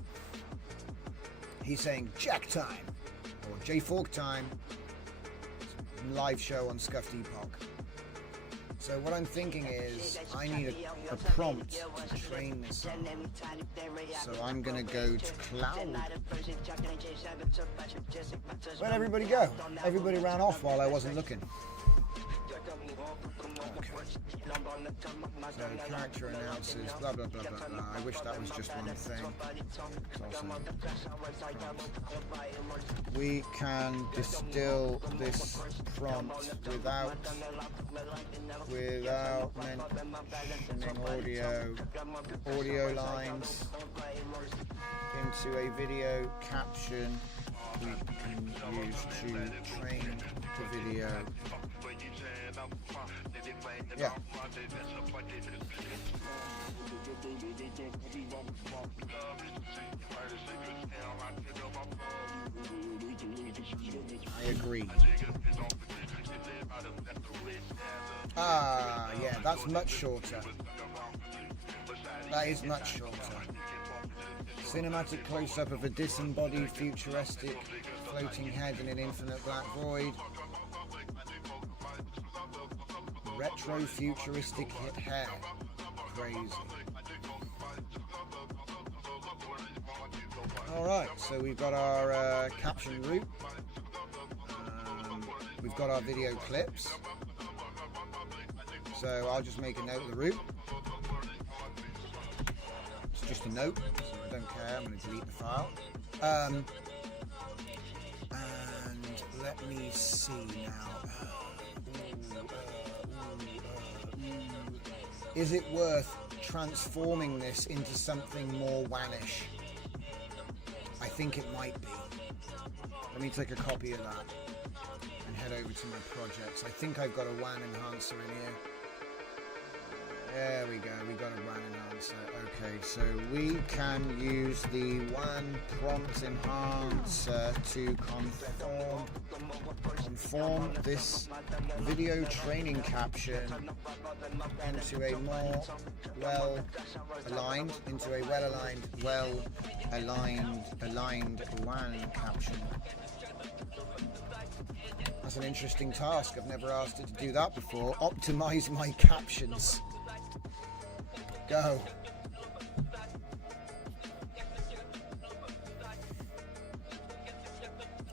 He's saying Jack time or J-Fork time. Live show on Scuffed Epoch. So what I'm thinking is I need a prompt to train this on. So I'm going to go to cloud. Where'd everybody go? Everybody ran off while I wasn't looking. Okay. So character announces, blah, blah, blah, blah, blah. I wish that was just one thing. We can distill this prompt without mentioning audio lines into a video caption we can use to train the video. Yeah. I agree. Ah, yeah, that's much shorter. That is much shorter. Cinematic close-up of a disembodied, futuristic, floating head in an infinite black void. Retro-futuristic hit hair. Crazy. Alright, so we've got our caption route. We've got our video clips. So I'll just make a note of the route. It's just a note, so I don't care. I'm going to delete the file. And let me see now. Is it worth transforming this into something more WAN-ish? I think it might be. Let me take a copy of that and head over to my projects. I think I've got a WAN enhancer in here. There we go, we got a WAN enhancer. Okay, so we can use the WAN prompt enhancer to conform this video training caption into a more well-aligned WAN caption. That's an interesting task. I've never asked it to do that before. Optimize my captions. Go.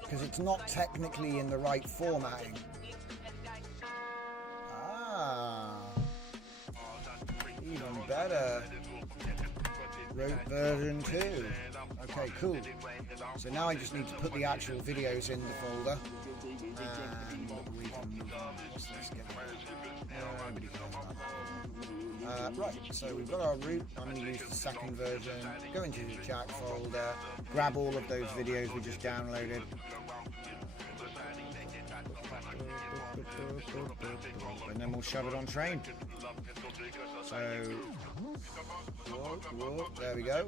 Because it's not technically in the right formatting. Ah. Even better. Wrote version 2. Okay, cool. So now I just need to put the actual videos in the folder. And we can move on. Let's get right, so we've got our root. I'm going to use the second version, go into the Jack folder, grab all of those videos we just downloaded. And then we'll shove it on train. So, whoa, there we go.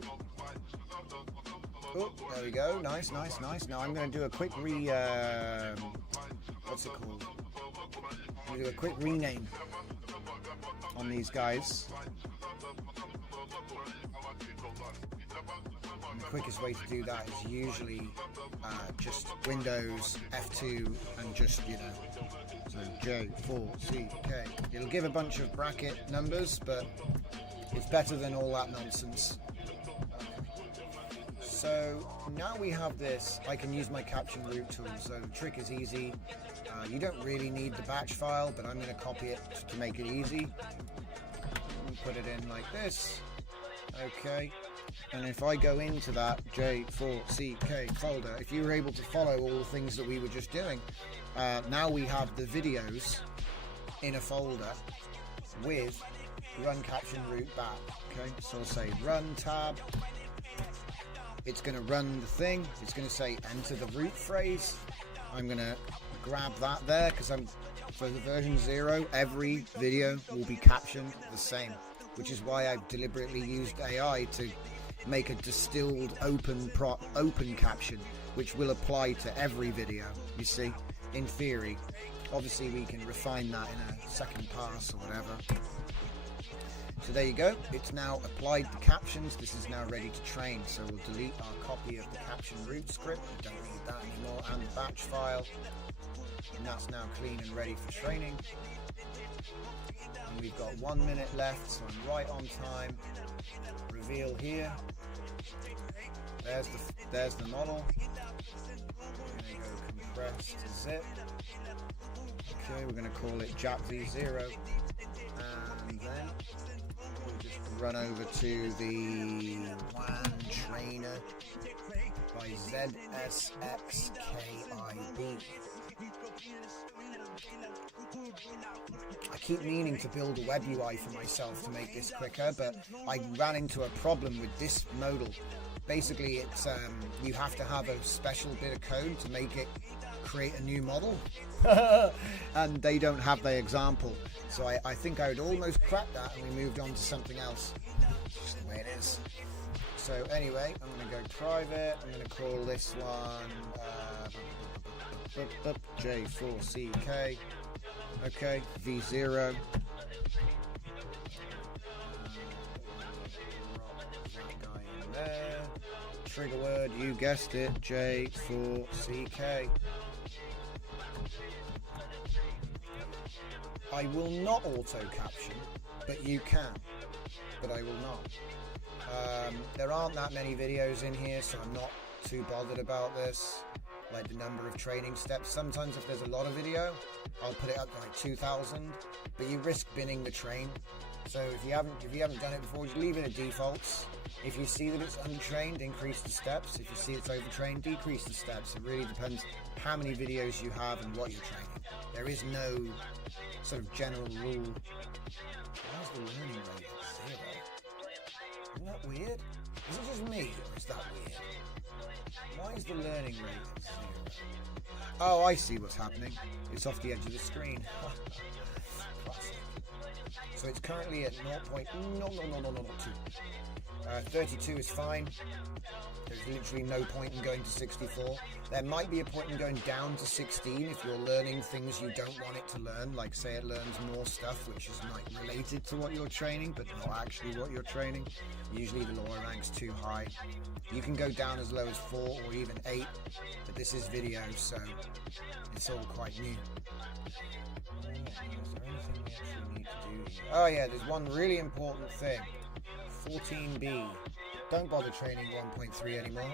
Oh, there we go. Nice. Now I'm going to do a quick what's it called? I'm going to do a quick rename on these guys. And the quickest way to do that is usually just Windows F2 and just, so J4CK. It'll give a bunch of bracket numbers, but it's better than all that nonsense. So now we have this, I can use my caption root tool. So the trick is easy. You don't really need the batch file, but I'm going to copy it to make it easy. Put it in like this. Okay. And if I go into that J4CK folder, if you were able to follow all the things that we were just doing, now we have the videos in a folder with run caption root back. Okay. So I'll say run tab. It's going to run the thing. It's going to say enter the root phrase. I'm going to grab that there because for the version 0, every video will be captioned the same, which is why I've deliberately used AI to make a distilled open caption, which will apply to every video. You see, in theory, obviously we can refine that in a second pass or whatever. So there you go, it's now applied the captions. This is now ready to train, so we'll delete our copy of the caption root script. We don't need that anymore, and the batch file, and that's now clean and ready for training. And we've got 1 minute left, so I'm right on time. Reveal here. There's the model. We're going to go compress to zip. Okay, we're going to call it JAP-V0, and then we'll just run over to the WAN trainer by ZSXKIB. I keep meaning to build a web UI for myself to make this quicker, but I ran into a problem with this modal. Basically, it's you have to have a special bit of code to make it create a new model, and they don't have the example. So I think I would almost crack that, and we moved on to something else. It's just the way it is. So anyway, I'm going to go private. I'm going to call this one J4CK. Okay, V0. That guy in there. Trigger word, you guessed it, J4CK. I will not auto caption, but you can. But I will not. There aren't that many videos in here, so I'm not too bothered about this. Like the number of training steps. Sometimes if there's a lot of video, I'll put it up to like 2,000, but you risk binning the train. So if you haven't done it before, just leave it at defaults. If you see that it's untrained, increase the steps. If you see it's overtrained, decrease the steps. It really depends how many videos you have and what you're training. There is no sort of general rule. Why is the learning rate at 0? Isn't that weird? Is it just me, or is that weird? Why is the learning rate at 0? Oh, I see what's happening. It's off the edge of the screen. Classic. So it's currently at 32 is fine. There's literally no point in going to 64. There might be a point in going down to 16 if you're learning things you don't want it to learn, like say it learns more stuff which is like related to what you're training but not actually what you're training. Usually the lower rank's too high. You can go down as low as 4 or even 8, but this is video, so it's all quite new. Is there anything we actually need to do here? Oh yeah, there's one really important thing. 14B. Don't bother training 1.3 anymore.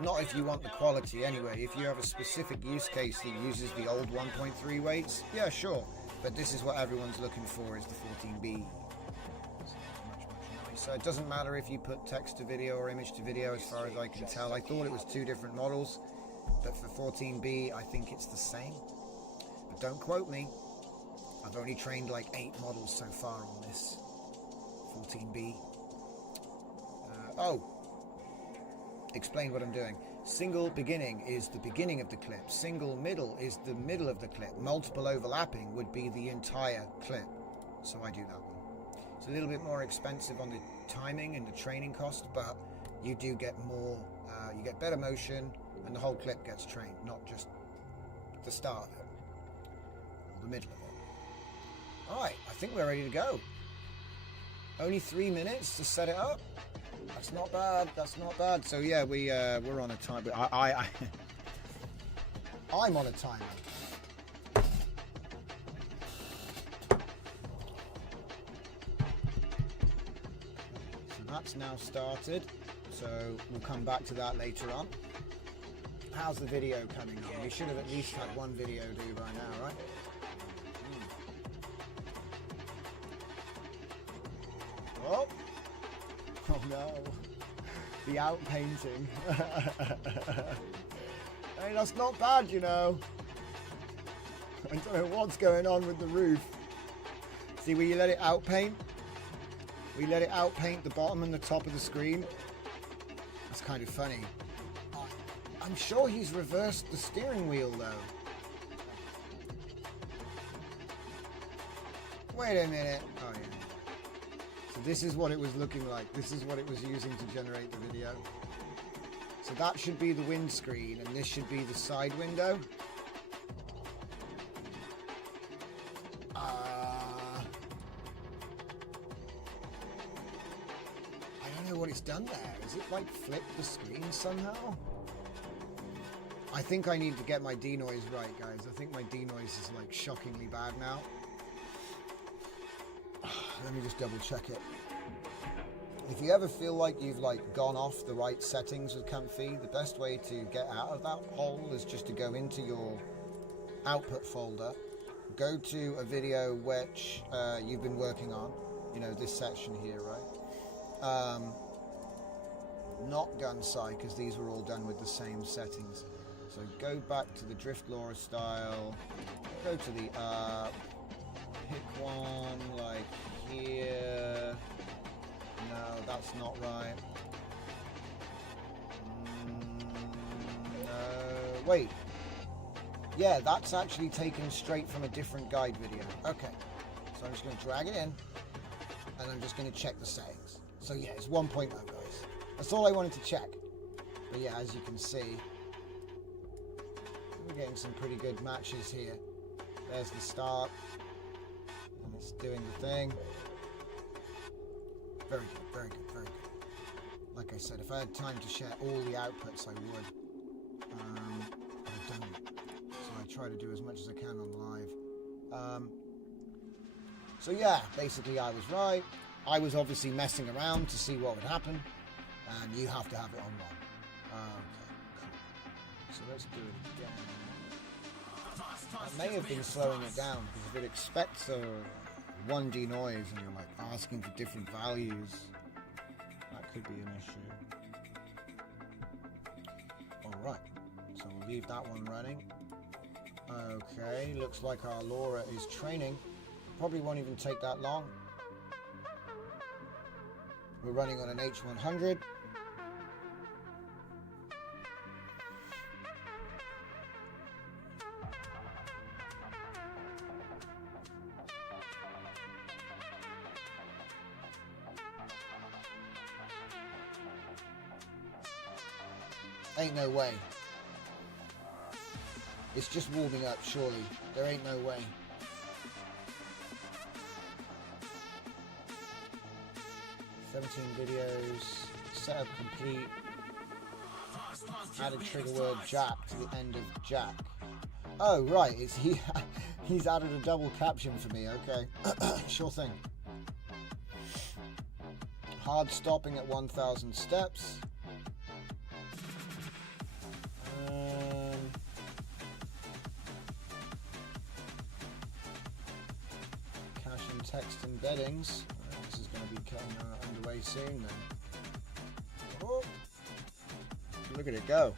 Not if you want the quality anyway. If you have a specific use case that uses the old 1.3 weights, yeah, sure. But this is what everyone's looking for, is the 14B. So it doesn't matter if you put text to video or image to video, as far as I can tell. I thought it was 2 different models, but for 14B, I think it's the same. But don't quote me. I've only trained like 8 models so far on this 14B. Explain what I'm doing. Single beginning is the beginning of the clip. Single middle is the middle of the clip. Multiple overlapping would be the entire clip. So I do that one. It's a little bit more expensive on the timing and the training cost, but you do get more, you get better motion, and the whole clip gets trained, not just the start of it, or the middle of it. Alright, I think we're ready to go. Only 3 minutes to set it up. That's not bad. That's not bad. So yeah, we're on a time. I'm on a timer. So that's now started. So we'll come back to that later on. How's the video coming on? We should have at least had one video due by now, right? Oh. Oh no, the outpainting. Hey, that's not bad, you know. I don't know what's going on with the roof. See where you let it outpaint? We let it outpaint the bottom and the top of the screen. That's kind of funny. I'm sure he's reversed the steering wheel though. Wait a minute. Oh yeah. So this is what it was looking like. This is what it was using to generate the video. So that should be the windscreen, and this should be the side window. I don't know what it's done there. Is it like flipped the screen somehow? I think I need to get my denoise right, guys. I think my denoise is like shockingly bad now. Let me just double check it. If you ever feel like you've like gone off the right settings with Comfy, the best way to get out of that hole is just to go into your output folder, go to a video which you've been working on, you know, this section here, right? Not Gunsai, because these were all done with the same settings. So go back to the Drift Laura style, go to the pick one like here. No, that's not right. No, wait. Yeah, that's actually taken straight from a different guide video. Okay, so I'm just going to drag it in, and I'm just going to check the settings. So yeah, it's 1.0, guys. That's all I wanted to check. But yeah, as you can see, we're getting some pretty good matches here. There's the start, and it's doing the thing. Very good, very good, very good. Like I said, if I had time to share all the outputs, I would. I don't. So I try to do as much as I can on live. So yeah, basically I was right. I was obviously messing around to see what would happen. And you have to have it on one. Okay, cool. So let's do it again. I may have been slowing it down, because if it expects a 1D noise and you're like asking for different values, that could be an issue. Alright, so we'll leave that one running. Okay, looks like our Laura is training. Probably won't even take that long. We're running on an H100. Ain't no way. It's just warming up, surely. There ain't no way. Videos, setup complete, added trigger word Jack to the end of Jack. Oh right, it's he's added a double caption for me, okay. Sure thing. Hard stopping at 1,000 steps. Cache and text embeddings. This is going to be getting underway soon then. Oh, look at it go.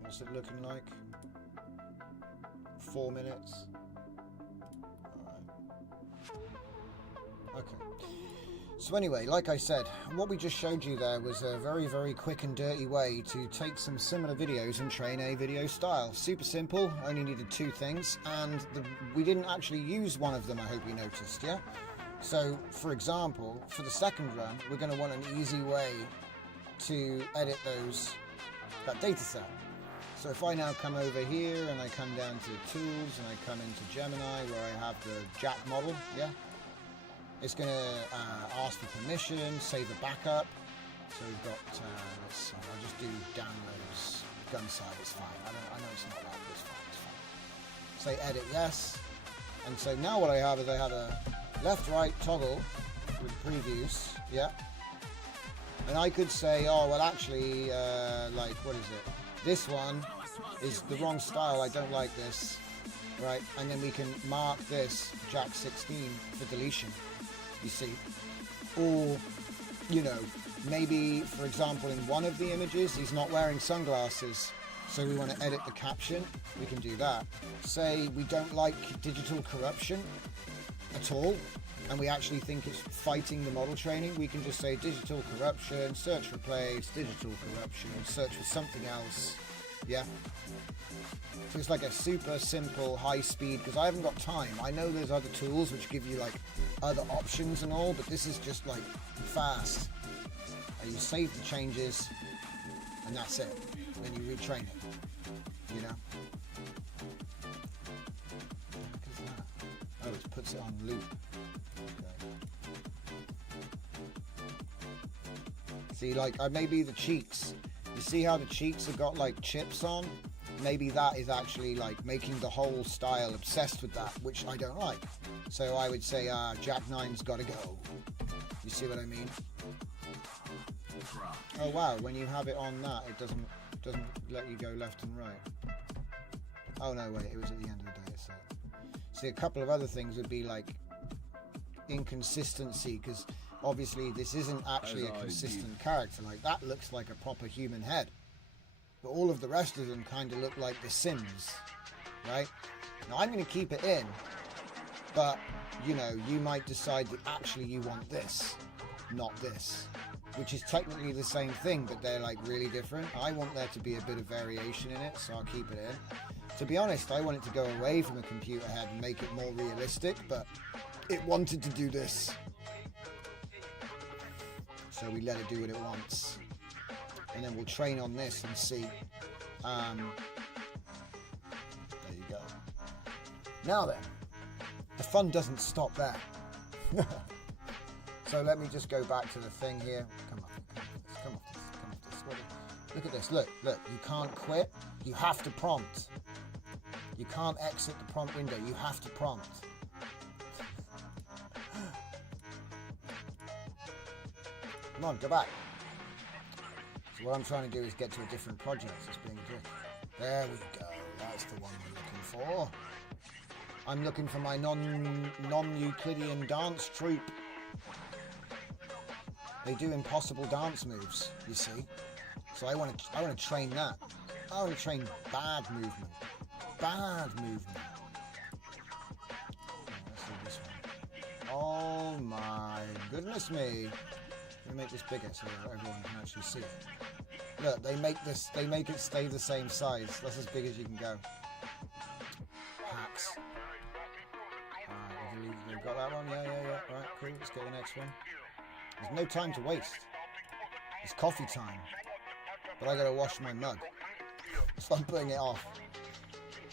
What's it looking like? 4 minutes. Okay. So anyway, like I said, what we just showed you there was a very, very quick and dirty way to take some similar videos and train a video style. Super simple, only needed 2 things, and we didn't actually use one of them, I hope you noticed, yeah? So, for example, for the second run, we're going to want an easy way to edit that data set. So if I now come over here and I come down to Tools and I come into Gemini where I have the Jack model, yeah? It's going to ask for permission, save a backup. So we've got, let's see, I'll just do downloads, gun side, it's fine. I know it's not that, but it's fine. Say edit yes. And so now what I have is I have a left-right toggle with previews, yeah? And I could say, oh, well actually, like, what is it? This one is the wrong style, I don't like this, right? And then we can mark this Jack 16 for deletion, you see. Or, you know, maybe, for example, in one of the images, he's not wearing sunglasses, so we want to edit the caption, we can do that. Say we don't like digital corruption at all, and we actually think it's fighting the model training, we can just say digital corruption, search replace, digital corruption, search for something else, yeah? So it's like a super simple, high speed, because I haven't got time. I know there's other tools which give you like other options and all, but this is just like fast. And you save the changes, and that's it. And then you retrain it, you know? What is that? Oh, it puts it on loop. See, like, maybe the cheeks. You see how the cheeks have got, like, chips on? Maybe that is actually, like, making the whole style obsessed with that, which I don't like. So I would say, Jack 9's gotta go. You see what I mean? Oh, wow, when you have it on that, it doesn't let you go left and right. Oh, no, wait, it was at the end of the day, so. See, a couple of other things would be, like, inconsistency, because obviously this isn't actually a consistent character. Like, that looks like a proper human head, but all of the rest of them kind of look like the Sims, right? Now I'm going to keep it in, but you know, you might decide that actually you want this, not this, which is technically the same thing, but they're like really different. I want there to be a bit of variation in it, so I'll keep it in. To be honest, I want it to go away from a computer head and make it more realistic, but it wanted to do this, so we let it do what it wants, and then we'll train on this and see. There you go. Now then, the fun doesn't stop there. So let me just go back to the thing here. Come off this. Look at this. Look. You can't quit. You have to prompt. You can't exit the prompt window. You have to prompt. Come on, go back. So what I'm trying to do is get to a different project. It's being a dick. There we go. That's the one we're looking for. I'm looking for my non-Euclidean dance troupe. They do impossible dance moves, you see. So I want to train that. I want to train bad movement. Bad movement. Let's do this one. Oh my goodness me. me make this bigger so that everyone can actually see it. Look, they make it stay the same size. That's as big as you can go. Hacks. Alright, we've got that one? Yeah. Alright, cool. Let's get the next one. There's no time to waste. It's coffee time. But I gotta wash my mug. So I'm putting it off.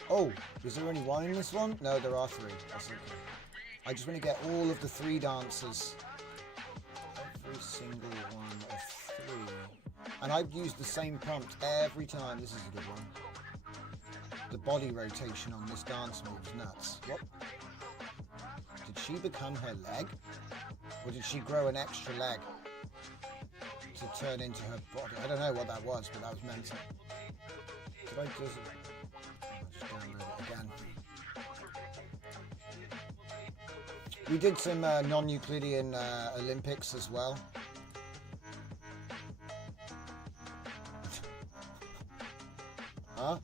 Oh, is there any wine in this one? No, there are 3. That's okay. I just want to get all of the 3 dancers. Every single one of 3. And I've used the same prompt every time. This is a good one. The body rotation on this dance move is nuts. What? Did she become her leg? Or did she grow an extra leg to turn into her body? I don't know what that was, but that was mental. Did I just download it again? We did some non-Euclidean Olympics as well. Huh?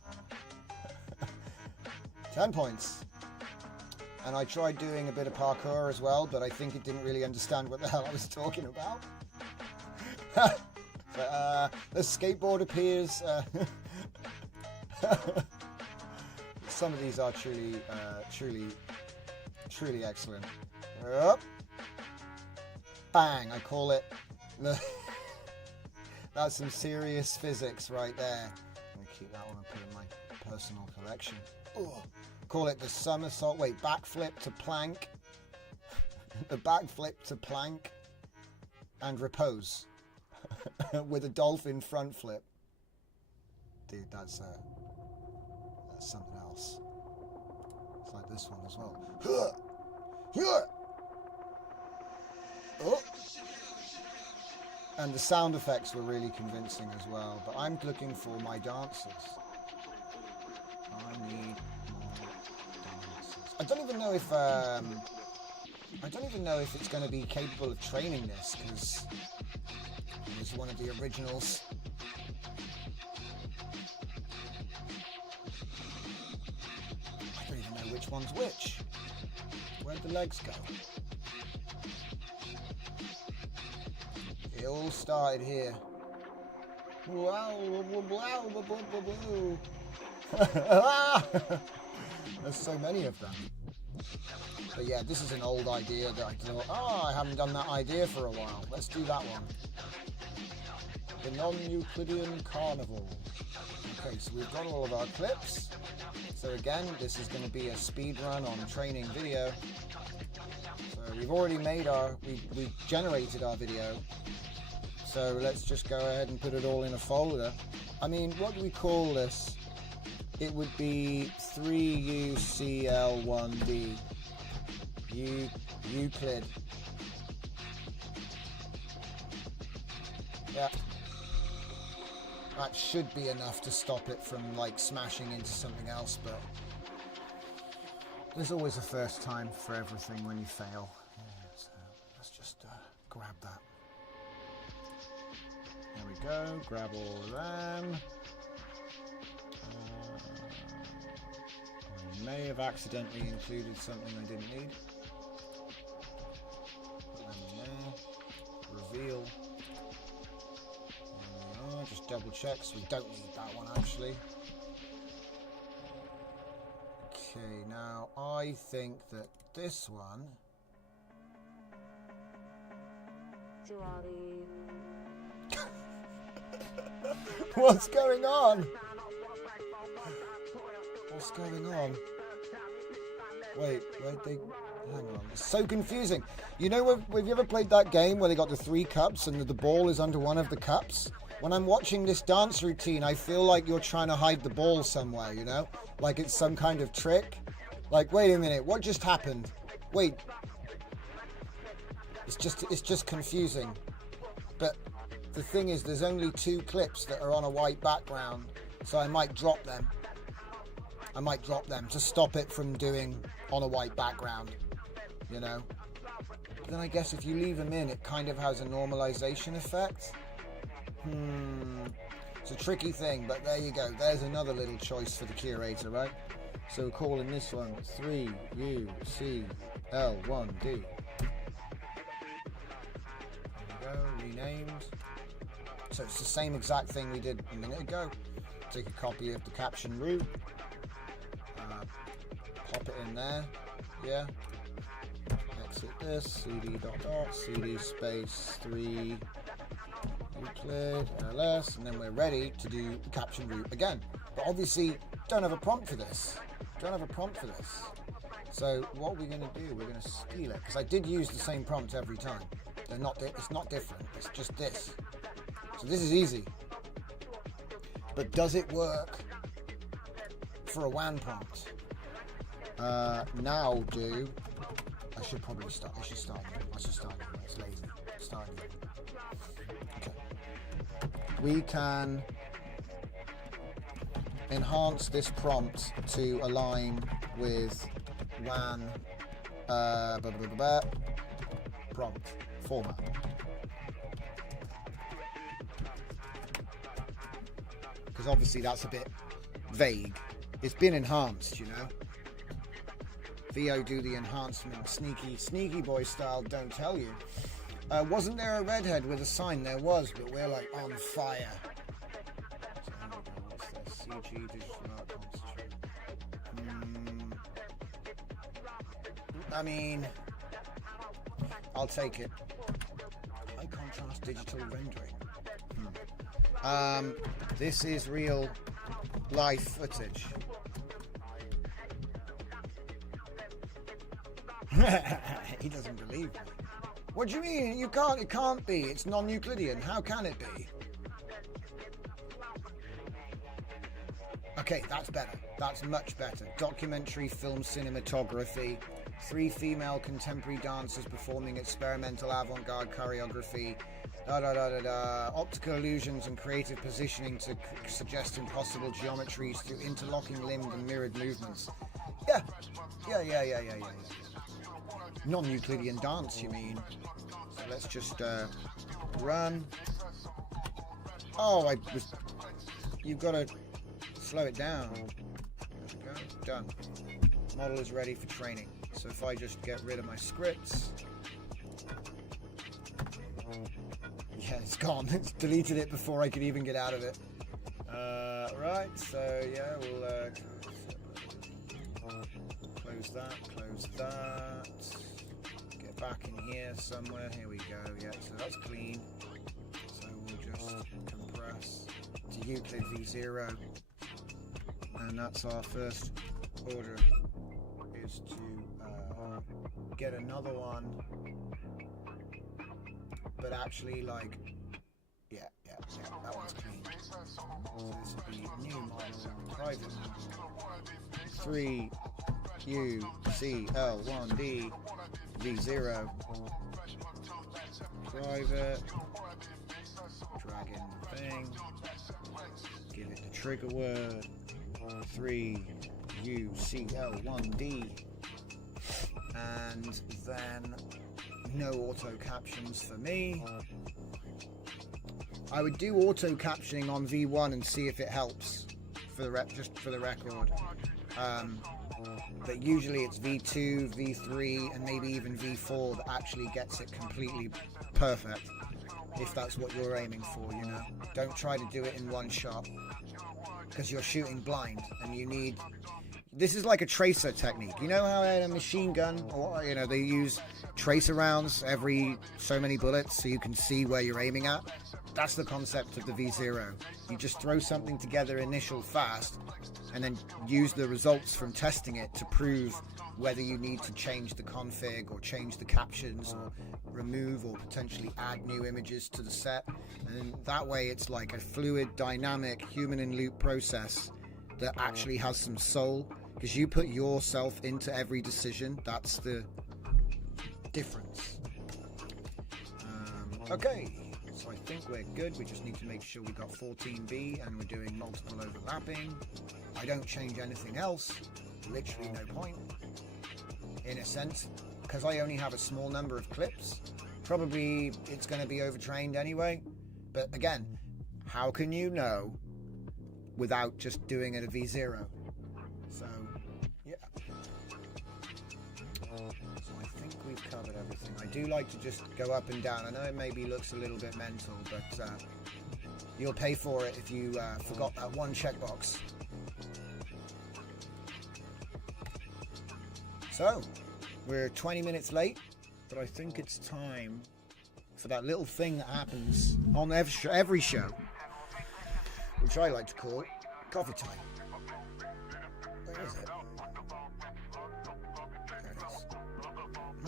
10 points. And I tried doing a bit of parkour as well, but I think it didn't really understand what the hell I was talking about. But, the skateboard appears. Some of these are truly excellent. Up. Bang! I call it. That's some serious physics right there. I'm gonna keep that one and put it in my personal collection. Ooh. Call it the somersault. Wait, backflip to plank. The backflip to plank and repose with a dolphin front flip. Dude, that's something else. It's like this one as well. Oh. And the sound effects were really convincing as well. But I'm looking for my dancers. I need more dancers. I don't even know if it's going to be capable of training this, because it was one of the originals. I don't even know which one's which. Where'd the legs go? It all started here. Wow, there's so many of them. But yeah, this is an old idea that I thought, I haven't done that idea for a while. Let's do that one. The non-Euclidean carnival. Okay, so we've got all of our clips. So again, this is going to be a speed run on training video. So we've already made we generated our video. So let's just go ahead and put it all in a folder. I mean, what do we call this? It would be 3UCL1D. Euclid. Yeah. That should be enough to stop it from like smashing into something else, but there's always a first time for everything when you fail. Yeah, so let's just grab that. There we go, grab all of them. I may have accidentally included something I didn't need. Put them in there. Reveal. There we are, just double check, so we don't need that one actually. Okay, now I think that this one... What's going on? What's going on? Wait, where'd they... Hang on. It's so confusing. You know, have you ever played that game where they got the 3 cups and the ball is under one of the cups? When I'm watching this dance routine, I feel like you're trying to hide the ball somewhere, you know? Like it's some kind of trick. Like, wait a minute, what just happened? Wait. It's just confusing. But the thing is, there's only 2 clips that are on a white background, so I might drop them. I might drop them to stop it from doing on a white background, you know? But then I guess if you leave them in, it kind of has a normalization effect. It's a tricky thing, but there you go. There's another little choice for the curator, right? So we're calling this one 3UCL1D. There we go, renamed. So it's the same exact thing we did a minute ago. Take a copy of the caption root, pop it in there, yeah. Exit this, cd dot dot, cd space 3 Euclid, ls, and then we're ready to do the caption root again. But obviously, don't have a prompt for this. So what we're going to do, we're going to steal it, because I did use the same prompt every time. It's not different, it's just this. So this is easy. But does it work for a WAN prompt? Now do. I should start. It's lazy. Start new. Okay. We can enhance this prompt to align with WAN prompt format. Because obviously that's a bit vague. It's been enhanced, you know. VO do the enhancement, sneaky boy style, don't tell you. Wasn't there a redhead with a sign? There was, but we're like on fire. So what's this? CG digital art concentrate. I mean, I'll take it. High contrast digital rendering. This is real life footage. He doesn't believe me. What do you mean? You can't. It can't be. It's non-Euclidean. How can it be? Okay, that's better. That's much better. Documentary film cinematography. 3 female contemporary dancers performing experimental avant-garde choreography. Optical illusions and creative positioning to suggest impossible geometries through interlocking limbed and mirrored movements. Yeah. Non-Euclidean dance, you mean? So let's just run. Oh, you've got to slow it down. There we go. Done. Model is ready for training. So if I just get rid of my scripts. Yeah, it's gone. It's deleted it before I could even get out of it. Right, so yeah, we'll close that. Get back in here somewhere. Here we go. Yeah, so that's clean. So we'll just compress to Euclid v0. And that's our first order, is to get another one. But actually, like, yeah, that one's clean. So this will be new model, private model, 3 UCL1D V0, private, drag in the thing, give it the trigger word, 3 UCL1D, and then no auto captions for me. I would do auto captioning on V1 and see if it helps just for the record. But usually it's V2, V3, and maybe even V4 that actually gets it completely perfect, if that's what you're aiming for, you know. Don't try to do it in one shot, because you're shooting blind, and you need... This is like a tracer technique. You know how in a machine gun, or you know, they use tracer rounds every so many bullets so you can see where you're aiming at? That's the concept of the V0. You just throw something together initial fast and then use the results from testing it to prove whether you need to change the config or change the captions or remove or potentially add new images to the set. And that way it's like a fluid, dynamic, human-in-loop process that actually has some soul, because you put yourself into every decision. That's the difference. Okay, so I think we're good. We just need to make sure we got 14B and we're doing multiple overlapping. I don't change anything else, literally no point, in a sense, because I only have a small number of clips. Probably it's going to be overtrained anyway, but again, how can you know without just doing it a V0? So yeah, so I think we we've covered everything. I do like to just go up and down. I know it maybe looks a little bit mental, but you'll pay for it if you forgot that one checkbox. So, we're 20 minutes late, but I think it's time for that little thing that happens on every show, which I like to call coffee time. Where is it? There it is.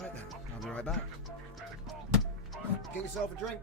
Right then, I'll be right back. Get yourself a drink.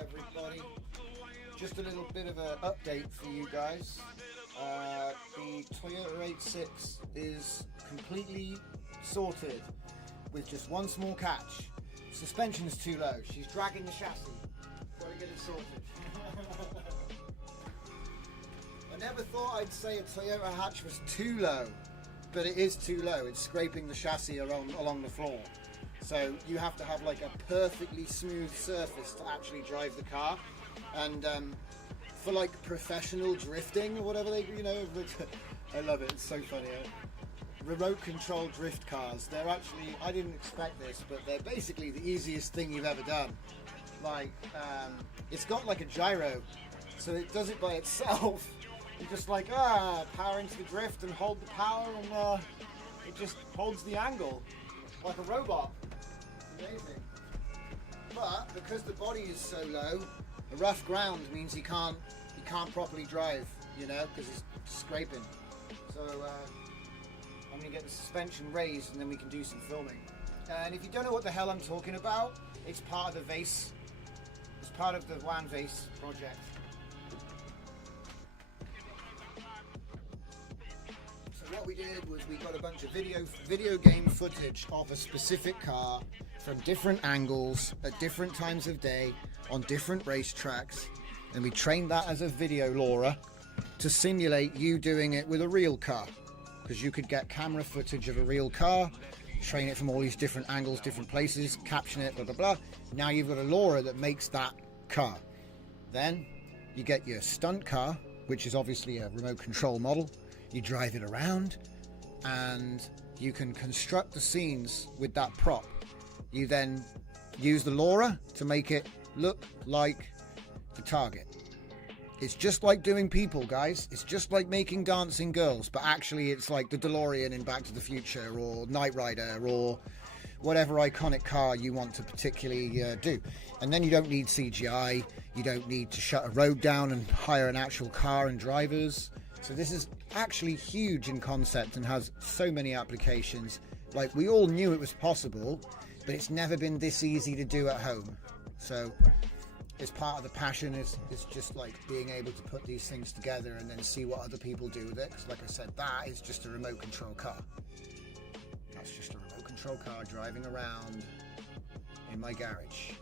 Everybody, just a little bit of an update for you guys. The Toyota 86 is completely sorted with just one small catch. Suspension is too low. She's dragging the chassis. Gotta get it sorted. I never thought I'd say a Toyota hatch was too low, but it is too low. It's scraping the chassis along the floor. So you have to have like a perfectly smooth surface to actually drive the car, and for like professional drifting or whatever they, I love it. It's so funny. Remote control drift cars. They're actually, I didn't expect this, but they're basically the easiest thing you've ever done. like it's got like a gyro, so it does it by itself. You just like power into the drift and hold the power, and it just holds the angle like a robot. Amazing. But because the body is so low, the rough ground means you can't properly drive, you know, because it's scraping. So I'm going to get the suspension raised and then we can do some filming. And if you don't know what the hell I'm talking about, it's part of the VACE. It's part of the WAN VACE project. So what we did was we got a bunch of video game footage of a specific car from different angles at different times of day on different racetracks, and we trained that as a video LoRa to simulate you doing it with a real car, because you could get camera footage of a real car, train it from all these different angles, different places, caption it, blah blah blah. Now you've got a LoRa that makes that car. Then you get your stunt car, which is obviously a remote control model. You drive it around and you can construct the scenes with that prop. You then use the LoRa to make it look like the target. It's just like doing people, guys. It's just like making dancing girls, but actually it's like the DeLorean in Back to the Future, or Knight Rider, or whatever iconic car you want to particularly do. And then you don't need CGI. You don't need to shut a road down and hire an actual car and drivers. So this is actually huge in concept and has so many applications. Like, we all knew it was possible, but it's never been this easy to do at home. So it's part of the passion, is just like being able to put these things together and then see what other people do with it. Because like I said, that is just a remote control car. That's just a remote control car driving around in my garage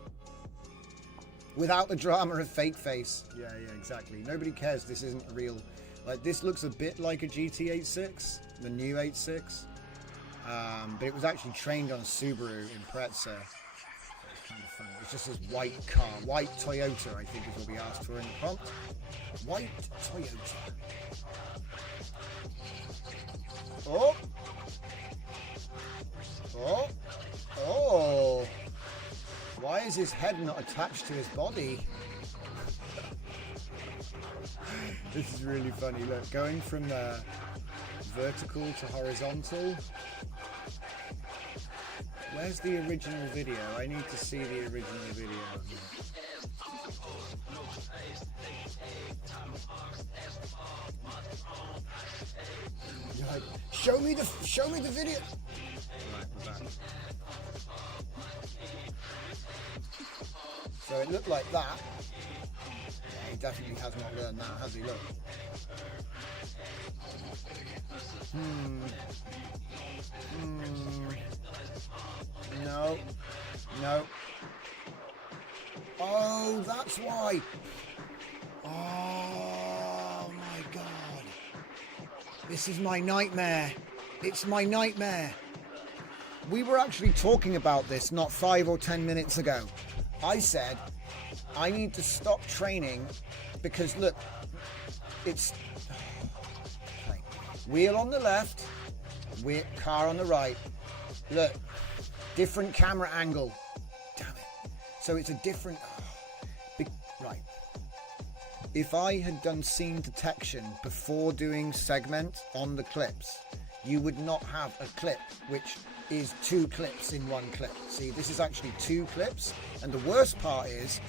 without the drama of fake face. Yeah, exactly. Nobody cares. This isn't a real. Like, this looks a bit like a GT86, the new 86, but it was actually trained on a Subaru Impreza. It's kind of funny. It's just this white car, white Toyota, I think is what we asked for in the prompt. White Toyota. Oh! Oh! Oh! Why is his head not attached to his body? This is really funny. Look, going from vertical to horizontal. Where's the original video? I need to see the original video. You're like, show me the video. Right, we're back. So it looked like that. He definitely has not learned that, has he? Look. No. Oh, that's why. Oh my God. This is my nightmare. It's my nightmare. We were actually talking about this not 5 or 10 minutes ago. I said, I need to stop training because look, it's wheel on the left, car on the right. Look, different camera angle. Damn it. So it's a different. Right. If I had done scene detection before doing segment on the clips, you would not have a clip which is 2 clips in 1 clip. See, this is actually 2 clips, and the worst part is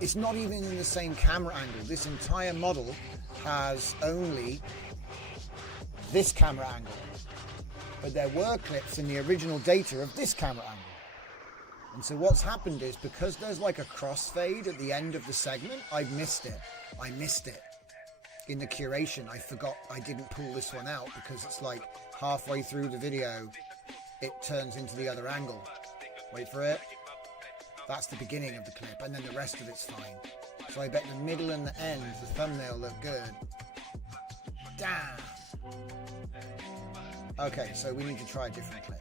it's not even in the same camera angle. This entire model has only this camera angle, but there were clips in the original data of this camera angle. And so what's happened is, because there's like a crossfade at the end of the segment, I missed it in the curation. I forgot I didn't pull this one out because it's like halfway through the video it turns into the other angle. Wait for it. That's the beginning of the clip, and then the rest of it's fine. So I bet the middle and the end, the thumbnail, look good. Damn. Okay, so we need to try a different clip.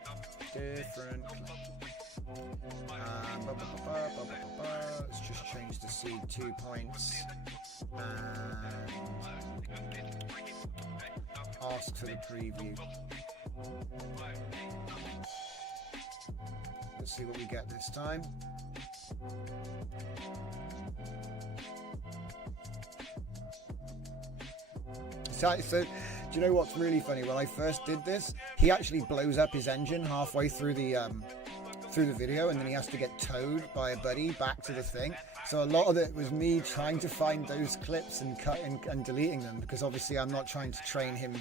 Let's just change the seed 2 points. And ask for the preview. Let's see what we get this time. So, do you know what's really funny? When I first did this, he actually blows up his engine halfway through the video, and then he has to get towed by a buddy back to the thing. So a lot of it was me trying to find those clips and cutting and deleting them, because obviously I'm not trying to train him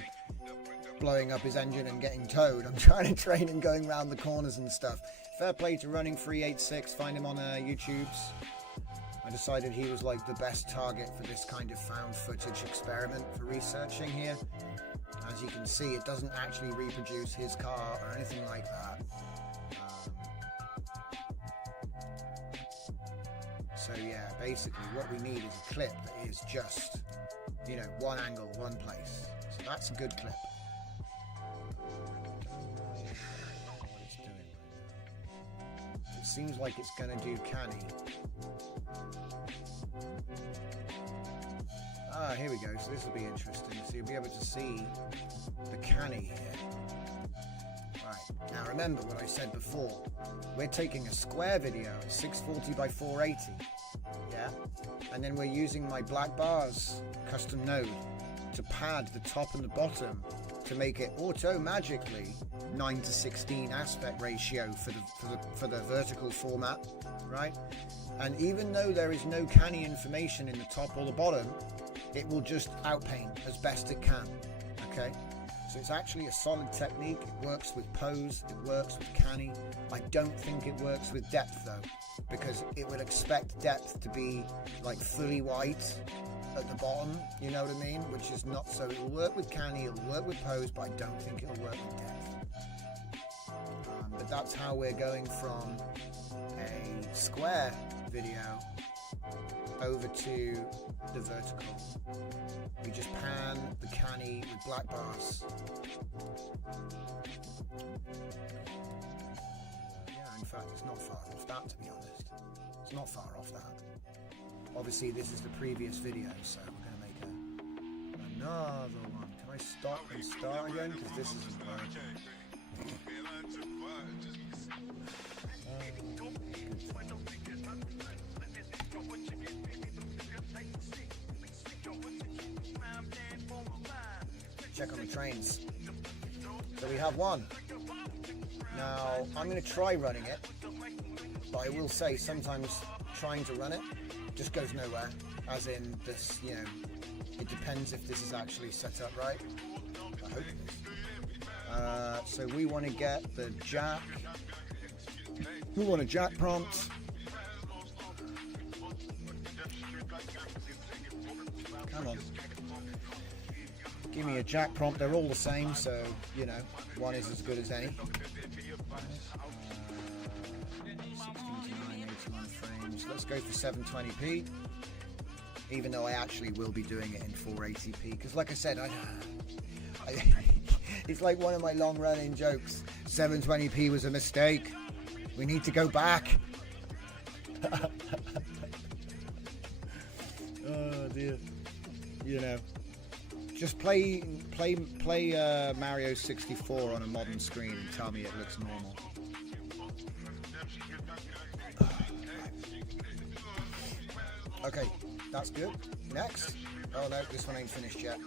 blowing up his engine and getting towed. I'm trying to train him going around the corners and stuff. Fair play to Running 386. Find him on YouTube's. I decided he was like the best target for this kind of found footage experiment for researching here. As you can see, it doesn't actually reproduce his car or anything like that. So yeah, basically what we need is a clip that is just, you know, one angle, one place. So that's a good clip. What it's doing right now. It seems like it's going to do canny. Ah, here we go. So this will be interesting. So you'll be able to see the canny here. Right. Now remember what I said before. We're taking a square video at 640 by 480. Yeah. And then we're using my black bars custom node to pad the top and the bottom to make it magically 9:16 aspect ratio for the vertical format, right? And even though there is no canny information in the top or the bottom, it will just outpaint as best it can. Okay, so it's actually a solid technique. It works with pose, it works with canny. I don't think it works with depth though, because it would expect depth to be like fully white at the bottom, you know what I mean? Which is not so. It'll work with canny, it'll work with pose, but I don't think it'll work with depth. But that's how we're going from a square video over to the vertical. We just pan the canny with black bars. Yeah, in fact, it's not far off that, to be honest. It's not far off that. Obviously, this is the previous video, so we're going to make another one. Can I stop and start again? Because this isn't working. Check on the trains. So we have one. Now, I'm going to try running it, but I will say sometimes trying to run it just goes nowhere, as in this, you know, it depends if this is actually set up right. I hope it is. So we want to get the jack. We want a jack prompt. Come on. Give me a jack prompt. They're all the same, so, you know, one is as good as any. 16 to 981 frames. Let's go for 720p. Even though I actually will be doing it in 480p. Because like I said, it's like one of my long-running jokes. 720p was a mistake. We need to go back. Oh dear. You know. Just play Mario 64 on a modern screen and tell me it looks normal. Okay, that's good. Next. Oh no, this one ain't finished yet.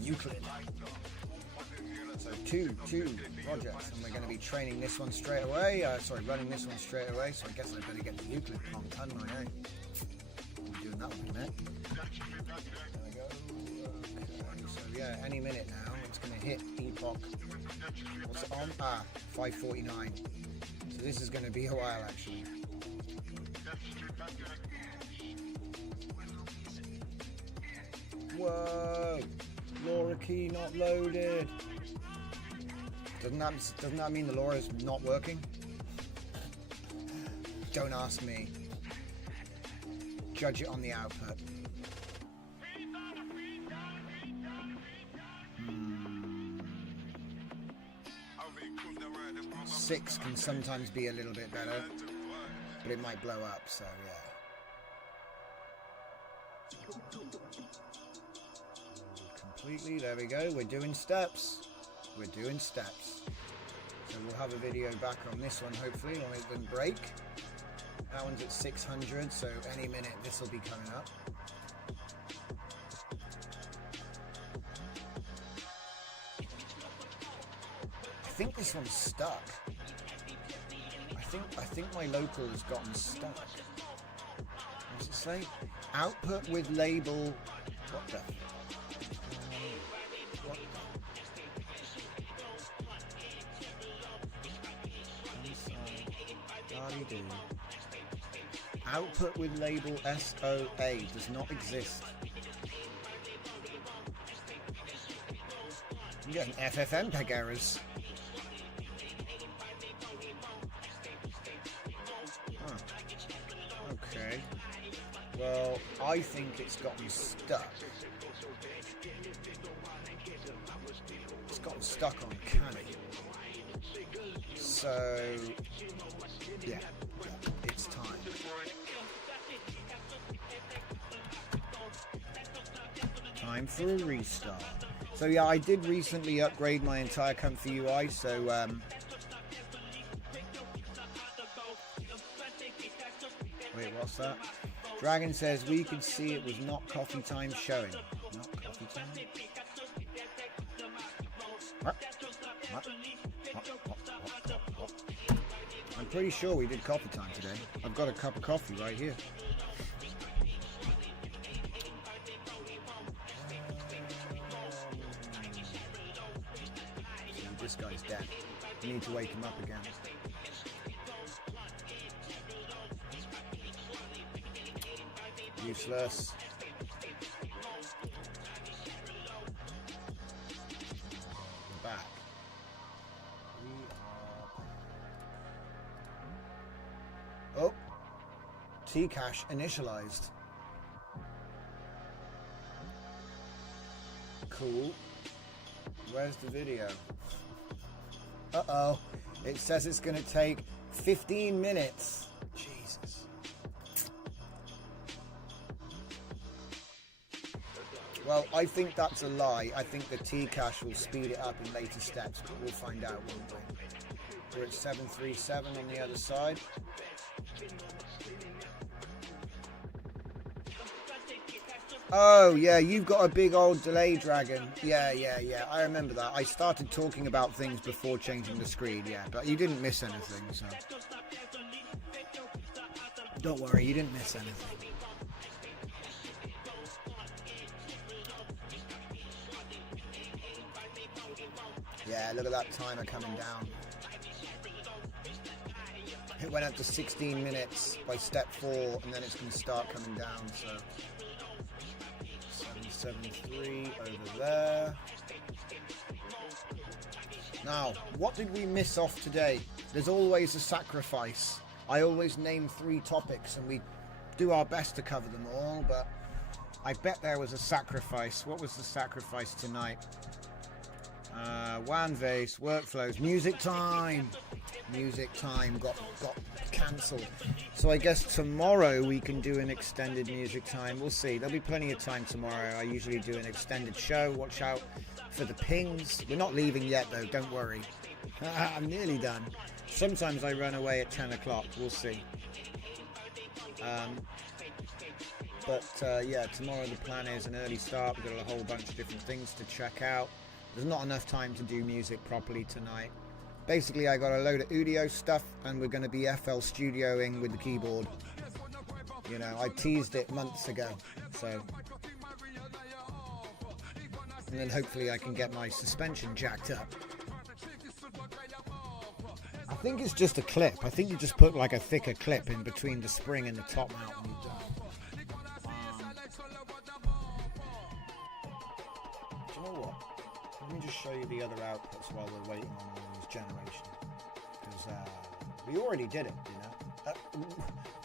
Euclid. So two projects, and we're going to be training this one straight away. Running this one straight away. So I guess I better get the Euclid prompt, hadn't I? Doing that one in a minute. There we go. Okay. So yeah, any minute now it's going to hit epoch. What's it on? 5:49. So this is going to be a while actually. Whoa! LoRa key not loaded. Doesn't that mean the LoRa is not working? Don't ask me. Judge it on the output. 6 can sometimes be a little bit better, but it might blow up, so yeah. Completely, there we go, we're doing steps. We're doing steps. So we'll have a video back on this one, hopefully, when it doesn't break. That one's at 600, so any minute this will be coming up. think this one's stuck. I think my local has gotten stuck. What does it say? Output with label. What the? What the? Output with label SOA does not exist. You get an FFmpeg errors. Huh. Okay. Well, I think it's gotten stuck. It's gotten stuck on Canny. So, yeah, it's time. Time for a restart. So yeah, I did recently upgrade my entire Comfy UI, so wait, what's that? Dragon says we could see it was not coffee time showing. Not coffee time? What? I'm pretty sure we did coffee time today. I've got a cup of coffee right here. This guy's dead. We need to wake him up again. Useless. We're back. We are... Oh! T-cache initialized. Cool. Where's the video? Uh-oh. It says it's going to take 15 minutes. Jesus. Well, I think that's a lie. I think the T-cache will speed it up in later steps, but we'll find out, won't we? We're at 737 on the other side. Oh, yeah, you've got a big old delay, Dragon. Yeah, I remember that. I started talking about things before changing the screen, yeah, but you didn't miss anything, so... Don't worry, you didn't miss anything. Yeah, look at that timer coming down. It went up to 16 minutes by step 4, and then it's going to start coming down, so... 773 over there. Now, what did we miss off today? There's always a sacrifice. I always name 3 topics and we do our best to cover them all, but I bet there was a sacrifice. What was the sacrifice tonight? WAN VACE, workflows, music time. Music time got cancelled. So I guess tomorrow we can do an extended music time. We'll see. There'll be plenty of time tomorrow. I usually do an extended show. Watch out for the pings. We're not leaving yet though, don't worry. I'm nearly done. Sometimes I run away at 10 o'clock. We'll see. Yeah, tomorrow the plan is an early start. We've got a whole bunch of different things to check out. There's not enough time to do music properly tonight. Basically, I got a load of audio stuff, and we're going to be FL Studioing with the keyboard. You know, I teased it months ago, so... And then hopefully I can get my suspension jacked up. I think it's just a clip. I think you just put like a thicker clip in between the spring and the top mount when you're done. Do you know what? Let me just show you the other outputs while we're waiting on all this generation. Because we already did it, you know,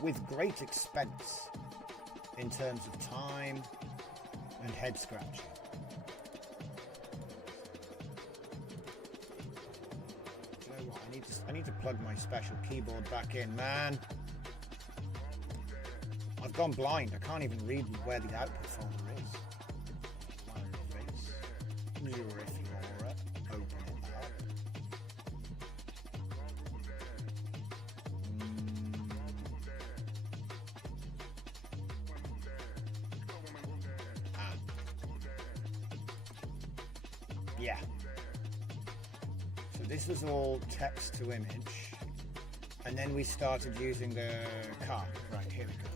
with great expense in terms of time and head scratching. Do you know what? I need to plug my special keyboard back in, man. I've gone blind. I can't even read where the output folder is. If you're open it up. Yeah. So So this was all text to image. And then we started using the car. Right, here we go.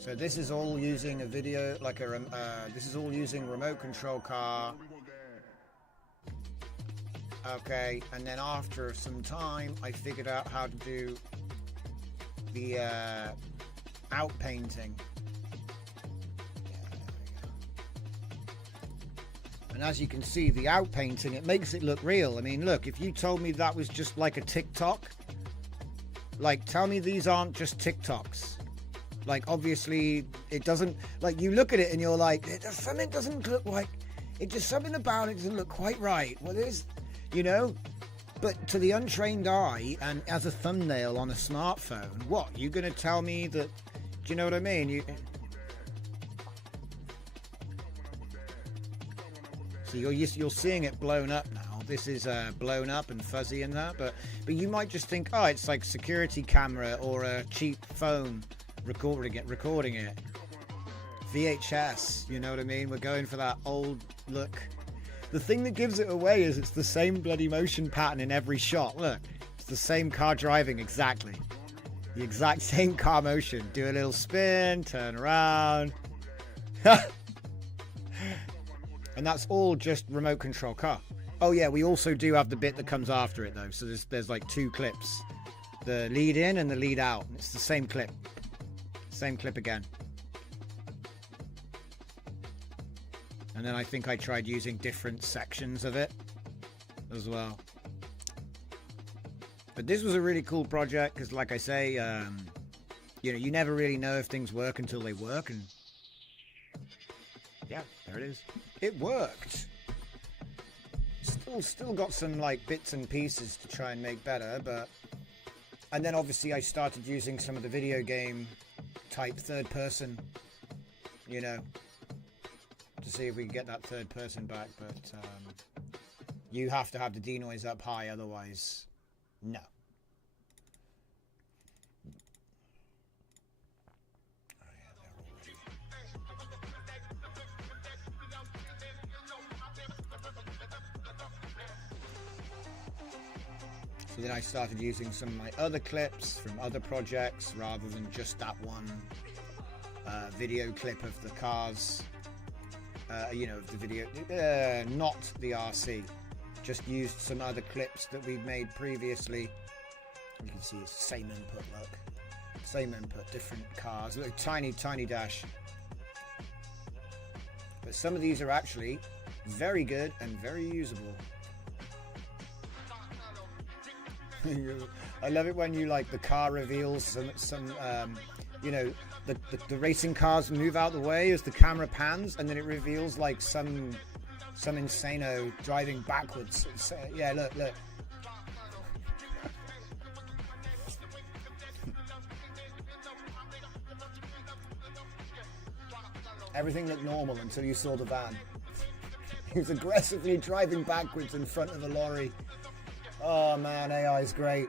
So this is all using a video, like a, this is all using remote control car. Okay, and then after some time, I figured out how to do the out painting. And as you can see, the out painting, it makes it look real. I mean, look, if you told me that was just like a TikTok, like, tell me these aren't just TikToks. Like, obviously, it doesn't, like, you look at it and you're like, something doesn't look like, it just, something about it doesn't look quite right. Well, there's, you know, but to the untrained eye and as a thumbnail on a smartphone, what, you're going to tell me that, do you know what I mean? So you're seeing it blown up now. This is blown up and fuzzy and that, but you might just think, oh, it's like security camera or a cheap phone recording it. VHS, you know what I mean? We're going for that old look. The thing that gives it away is it's the same bloody motion pattern in every shot. Look, it's the same car driving exactly. The exact same car motion. Do a little spin, turn around. And that's all just remote control car. Oh yeah, we also do have the bit that comes after it though. So there's like two clips. The lead in and the lead out. It's the same clip. Same clip again. And then I think I tried using different sections of it as well. But this was a really cool project because, like I say, you know, you never really know if things work until they work. And yeah, there it is. It worked. Still got some like bits and pieces to try and make better, but and then obviously I started using some of the video game type third person, you know, to see if we can get that third person back, but you have to have the denoise up high, otherwise no. So then I started using some of my other clips from other projects rather than just that one video clip of the cars, you know, the video, not the RC. Just used some other clips that we'd made previously. You can see it's the same input, look. Same input, different cars. Look, tiny dash. But some of these are actually very good and very usable. I love it when you like the car reveals some you know, the racing cars move out the way as the camera pans, and then it reveals like some insano driving backwards. Yeah, look. Everything looked normal until you saw the van. He was aggressively driving backwards in front of a lorry. Oh man, AI is great.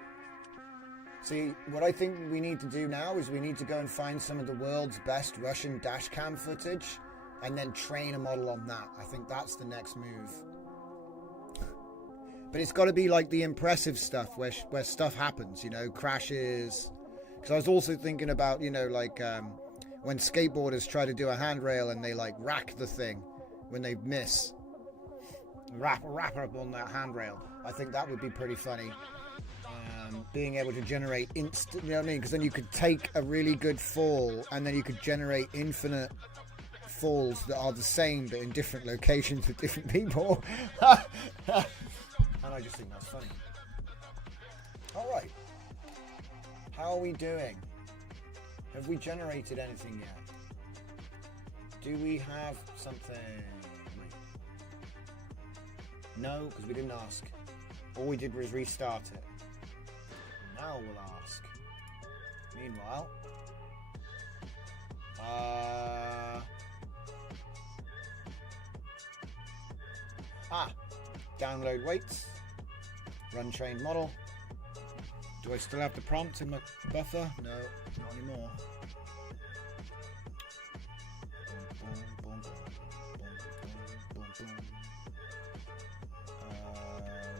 See, what I think we need to do now is we need to go and find some of the world's best Russian dashcam footage and then train a model on that. I think that's the next move. But it's got to be like the impressive stuff where stuff happens, you know, crashes. Because I was also thinking about, you know, like when skateboarders try to do a handrail and they like rack the thing when they miss. Wrap up on that handrail. I think that would be pretty funny. Being able to generate instant, you know what I mean? Because then you could take a really good fall and then you could generate infinite falls that are the same but in different locations with different people. And I just think that's funny. All right. How are we doing? Have we generated anything yet? Do we have something? No, because we didn't ask. All we did was restart it. Now we'll ask. Meanwhile, download weights, run trained model. Do I still have the prompt in my buffer? No, not anymore.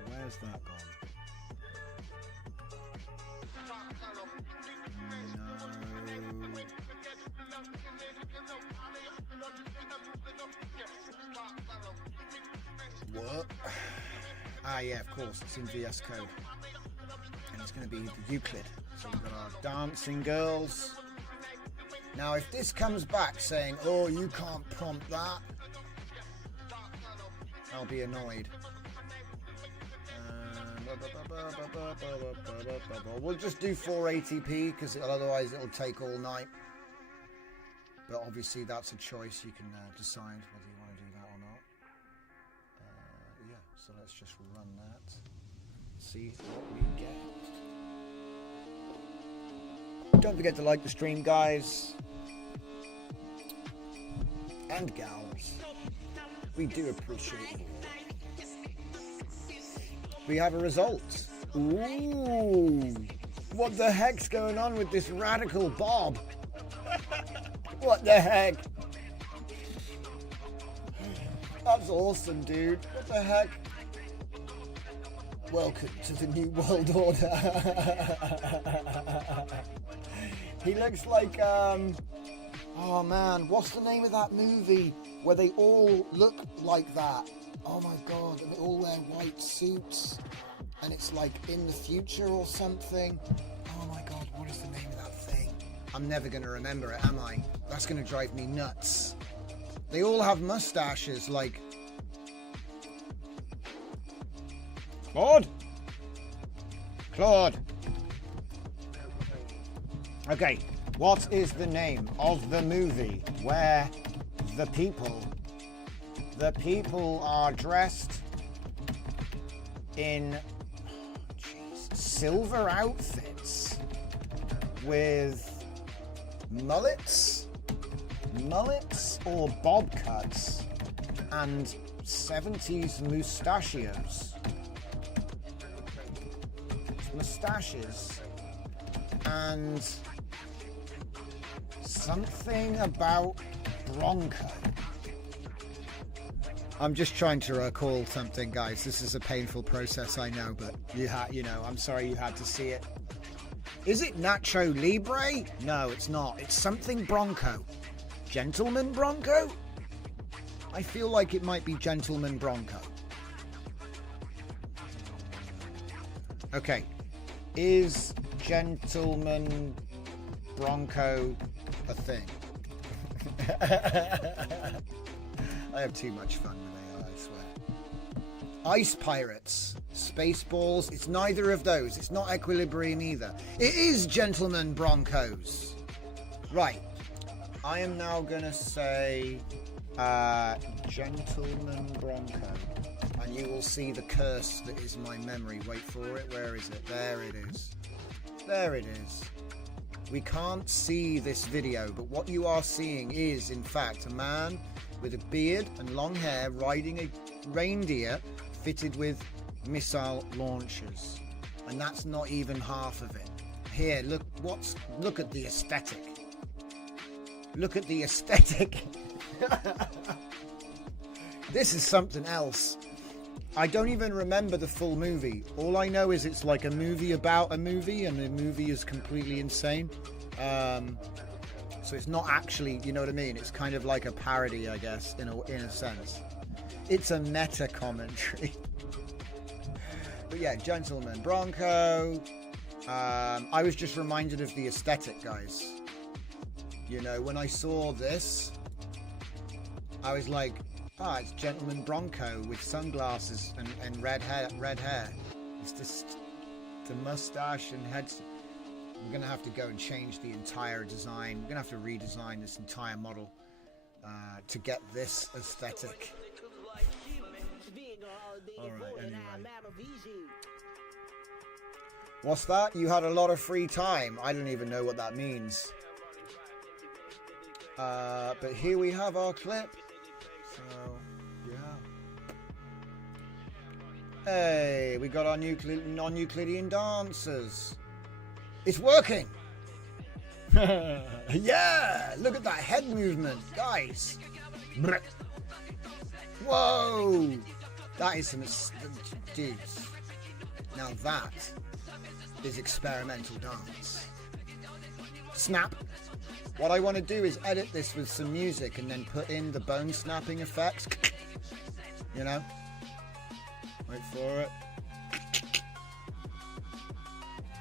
Where's that gone? No. What? Ah, yeah, of course, it's in VS Code. And it's going to be the Euclid. So we've got our dancing girls. Now, if this comes back saying, oh, you can't prompt that, I'll be annoyed. We'll just do 480p because otherwise it'll take all night. But obviously that's a choice. You can decide whether you want to do that or not. Yeah, so let's just run that. See what we get. Don't forget to like the stream, guys. And gals. We do appreciate it. We have a result. Ooh. What the heck's going on with this radical Bob? What the heck? That's awesome, dude. What the heck? Welcome to the New World Order. He looks like, oh man, what's the name of that movie where they all look like that? Oh my god, and they all wear white suits, and it's like in the future or something. Oh my god, what is the name of that thing? I'm never going to remember it, am I? That's going to drive me nuts. They all have mustaches, like... Claude? Claude. Okay, what is the name of the movie where the people are dressed in silver outfits with mullets or bob cuts and 70s mustaches and something about Bronco. I'm just trying to recall something, guys. This is a painful process, I know, but I'm sorry you had to see it. Is it Nacho Libre? No, it's not. It's something Bronco. Gentleman Bronco? I feel like it might be Gentleman Bronco. Okay. Is Gentleman Bronco a thing? I have too much fun with AI, I swear. Ice Pirates, Spaceballs, it's neither of those. It's not Equilibrium either. It is Gentleman Broncos. Right. I am now going to say Gentleman Bronco. And you will see the curse that is my memory. Wait for it. Where is it? There it is. There it is. We can't see this video, but what you are seeing is, in fact, a man with a beard and long hair riding a reindeer fitted with missile launchers. And that's not even half of it. Here, look at the aesthetic. Look at the aesthetic. This is something else. I don't even remember the full movie. All I know is it's like a movie about a movie, and the movie is completely insane. So it's not actually, you know what I mean? It's kind of like a parody, I guess, in a sense. It's a meta commentary. But yeah, Gentleman Bronco. I was just reminded of the aesthetic, guys. You know, when I saw this, I was like, it's Gentleman Bronco with sunglasses and red hair. It's just the mustache and head. We're going to have to go and change the entire design. We're going to have to redesign this entire model to get this aesthetic. Alright, anyway. What's that? You had a lot of free time. I don't even know what that means. But here we have our clip. So, yeah. Hey, we got our non-Euclidean dancers. It's working! Yeah! Look at that head movement, guys! Whoa! That is some dudes. Now that is experimental dance. Snap. What I want to do is edit this with some music and then put in the bone snapping effects. You know? Wait for it.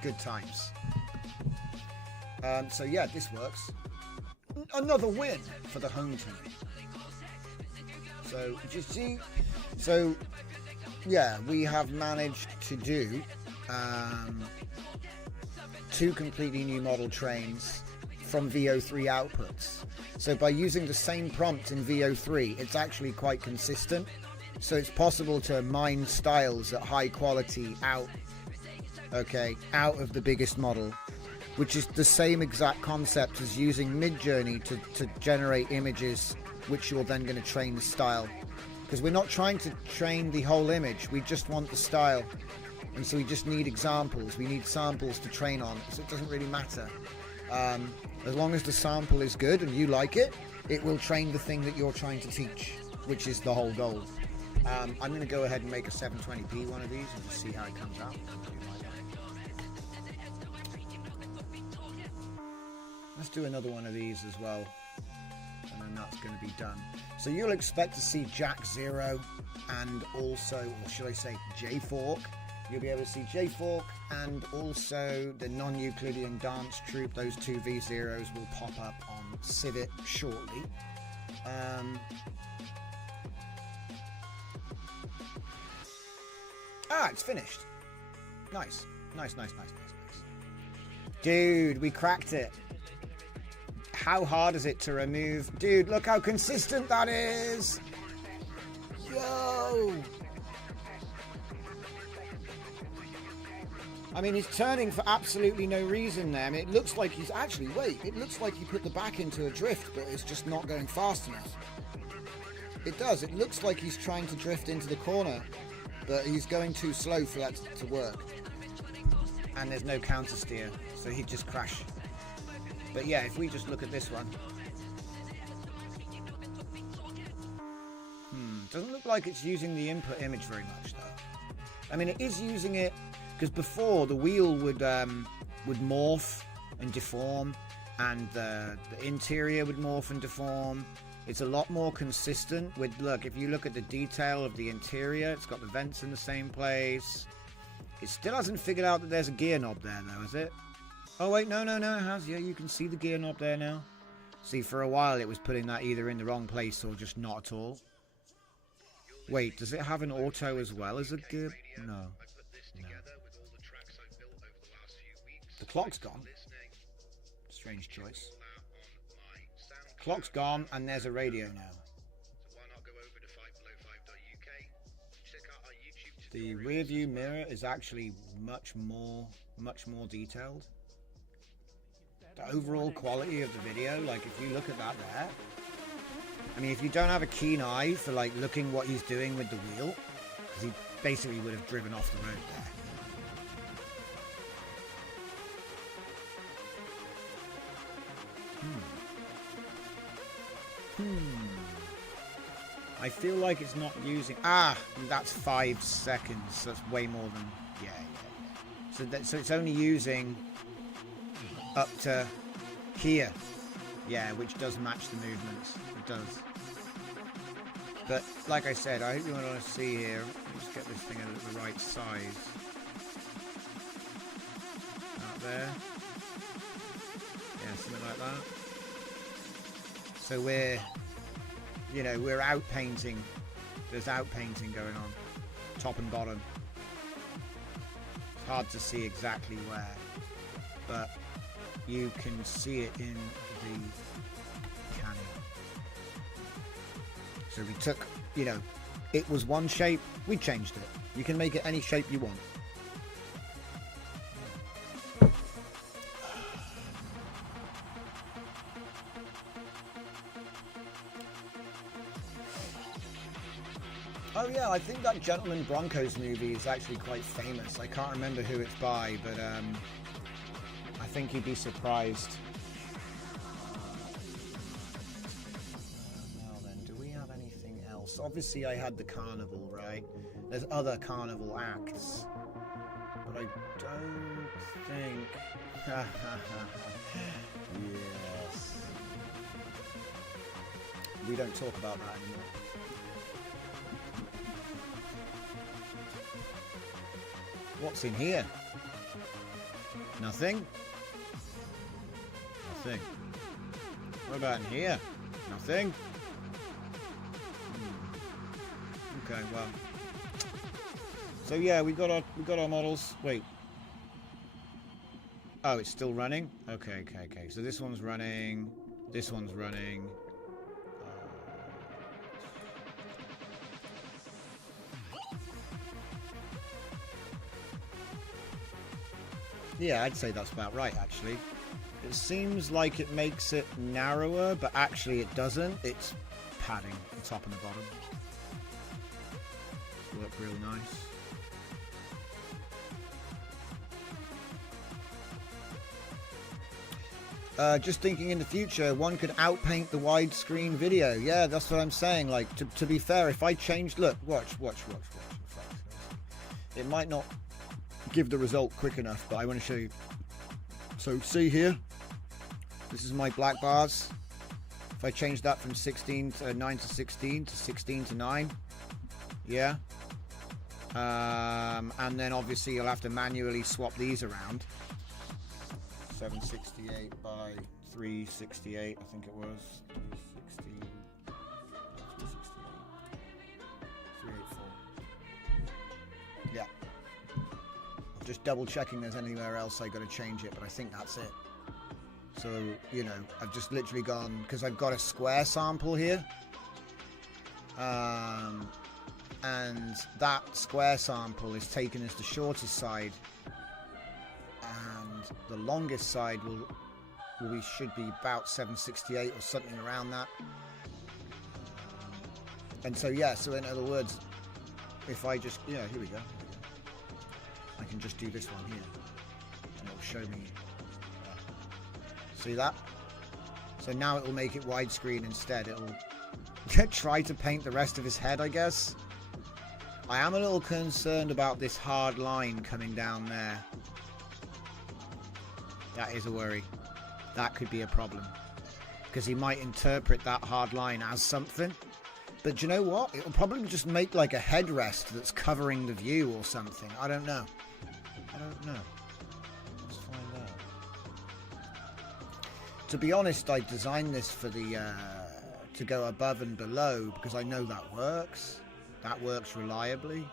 Good times. So yeah, this works. Another win for the home team. So, do you see? So, yeah, we have managed to do 2 completely new model trains from VO3 outputs. So by using the same prompt in VO3, it's actually quite consistent. So it's possible to mine styles at high quality out of the biggest model, which is the same exact concept as using Midjourney to generate images, which you're then going to train the style. Because we're not trying to train the whole image, we just want the style. And so we just need examples, we need samples to train on, so it doesn't really matter. As long as the sample is good and you like it, it will train the thing that you're trying to teach, which is the whole goal. I'm going to go ahead and make a 720p one of these and just see how it comes out. Let's do another one of these as well, and then that's going to be done. So you'll expect to see Jack 0 and also, or should I say J-Fork. You'll be able to see J-Fork and also the non-Euclidean dance troupe. Those 2 V0s will pop up on Civet shortly. It's finished. Nice. Dude, we cracked it. How hard is it to remove? Dude, look how consistent that is. Yo. I mean, he's turning for absolutely no reason there. I mean, it looks like he's actually, it looks like he put the back into a drift, but it's just not going fast enough. It does. It looks like he's trying to drift into the corner, but he's going too slow for that to work. And there's no counter steer, so he'd just crash. But yeah, if we just look at this one. Doesn't look like it's using the input image very much, though. I mean, it is using it, because before the wheel would morph and deform, and the interior would morph and deform. It's a lot more consistent with, look, if you look at the detail of the interior, it's got the vents in the same place. It still hasn't figured out that there's a gear knob there, though, is it? Oh, wait, no, it has. Yeah, you can see the gear knob there now. See, for a while it was putting that either in the wrong place or just not at all. Wait, does it have an auto as well as a gear? No. The clock's gone. Strange choice. Clock's gone, and there's a radio now. The rear view mirror is actually much more detailed. The overall quality of the video, like if you look at that there, I mean, if you don't have a keen eye for like looking what he's doing with the wheel, because he basically would have driven off the road there. I feel like it's not using... that's 5 seconds. That's way more than... Yeah. So it's only using up to here. Yeah, which does match the movements. It does. But, like I said, I hope you want to see here. Let's get this thing at the right size. Out there. Yeah, something like that. So we're outpainting. There's outpainting going on, top and bottom. It's hard to see exactly where, but you can see it in the canyon. So we took, it was one shape, we changed it. You can make it any shape you want. Oh yeah, I think that Gentleman Broncos movie is actually quite famous. I can't remember who it's by, but I think you'd be surprised. Now then, do we have anything else? Obviously I had the carnival, right? There's other carnival acts. But I don't think... Yes. We don't talk about that anymore. What's in here? Nothing? Nothing. What about in here? Nothing? Okay, well. So yeah, we got our models. Wait. Oh, it's still running? Okay. So this one's running. This one's running. Yeah, I'd say that's about right, actually. It seems like it makes it narrower, but actually it doesn't. It's padding the top and the bottom. Work real nice. Just thinking in the future, one could outpaint the widescreen video. Yeah, that's what I'm saying. Like, to be fair, if I changed... Look, watch. It might not give the result quick enough, but I want to show you. So, see here? This is my black bars. If I change that from 9 to 16 to 16 to 9. Yeah. And then obviously you'll have to manually swap these around. 768 by 368, I think it was. 360, 384. Yeah. I'm just double checking there's anywhere else I got to change it, but I think that's it. So, you know, I've just literally gone, because I've got a square sample here. And that square sample is taken as the shortest side. And the longest side should be about 768 or something around that. And so yeah, so in other words, if I just here we go. I can just do this one here, and it'll show me. See that? So now it will make it widescreen instead. It'll try to paint the rest of his head, I guess. I am a little concerned about this hard line coming down there. That is a worry. That could be a problem. Because he might interpret that hard line as something. But you know what? It'll probably just make like a headrest that's covering the view or something. I don't know. Let's find out. To be honest, I designed this for the to go above and below because I know that works. That works reliably.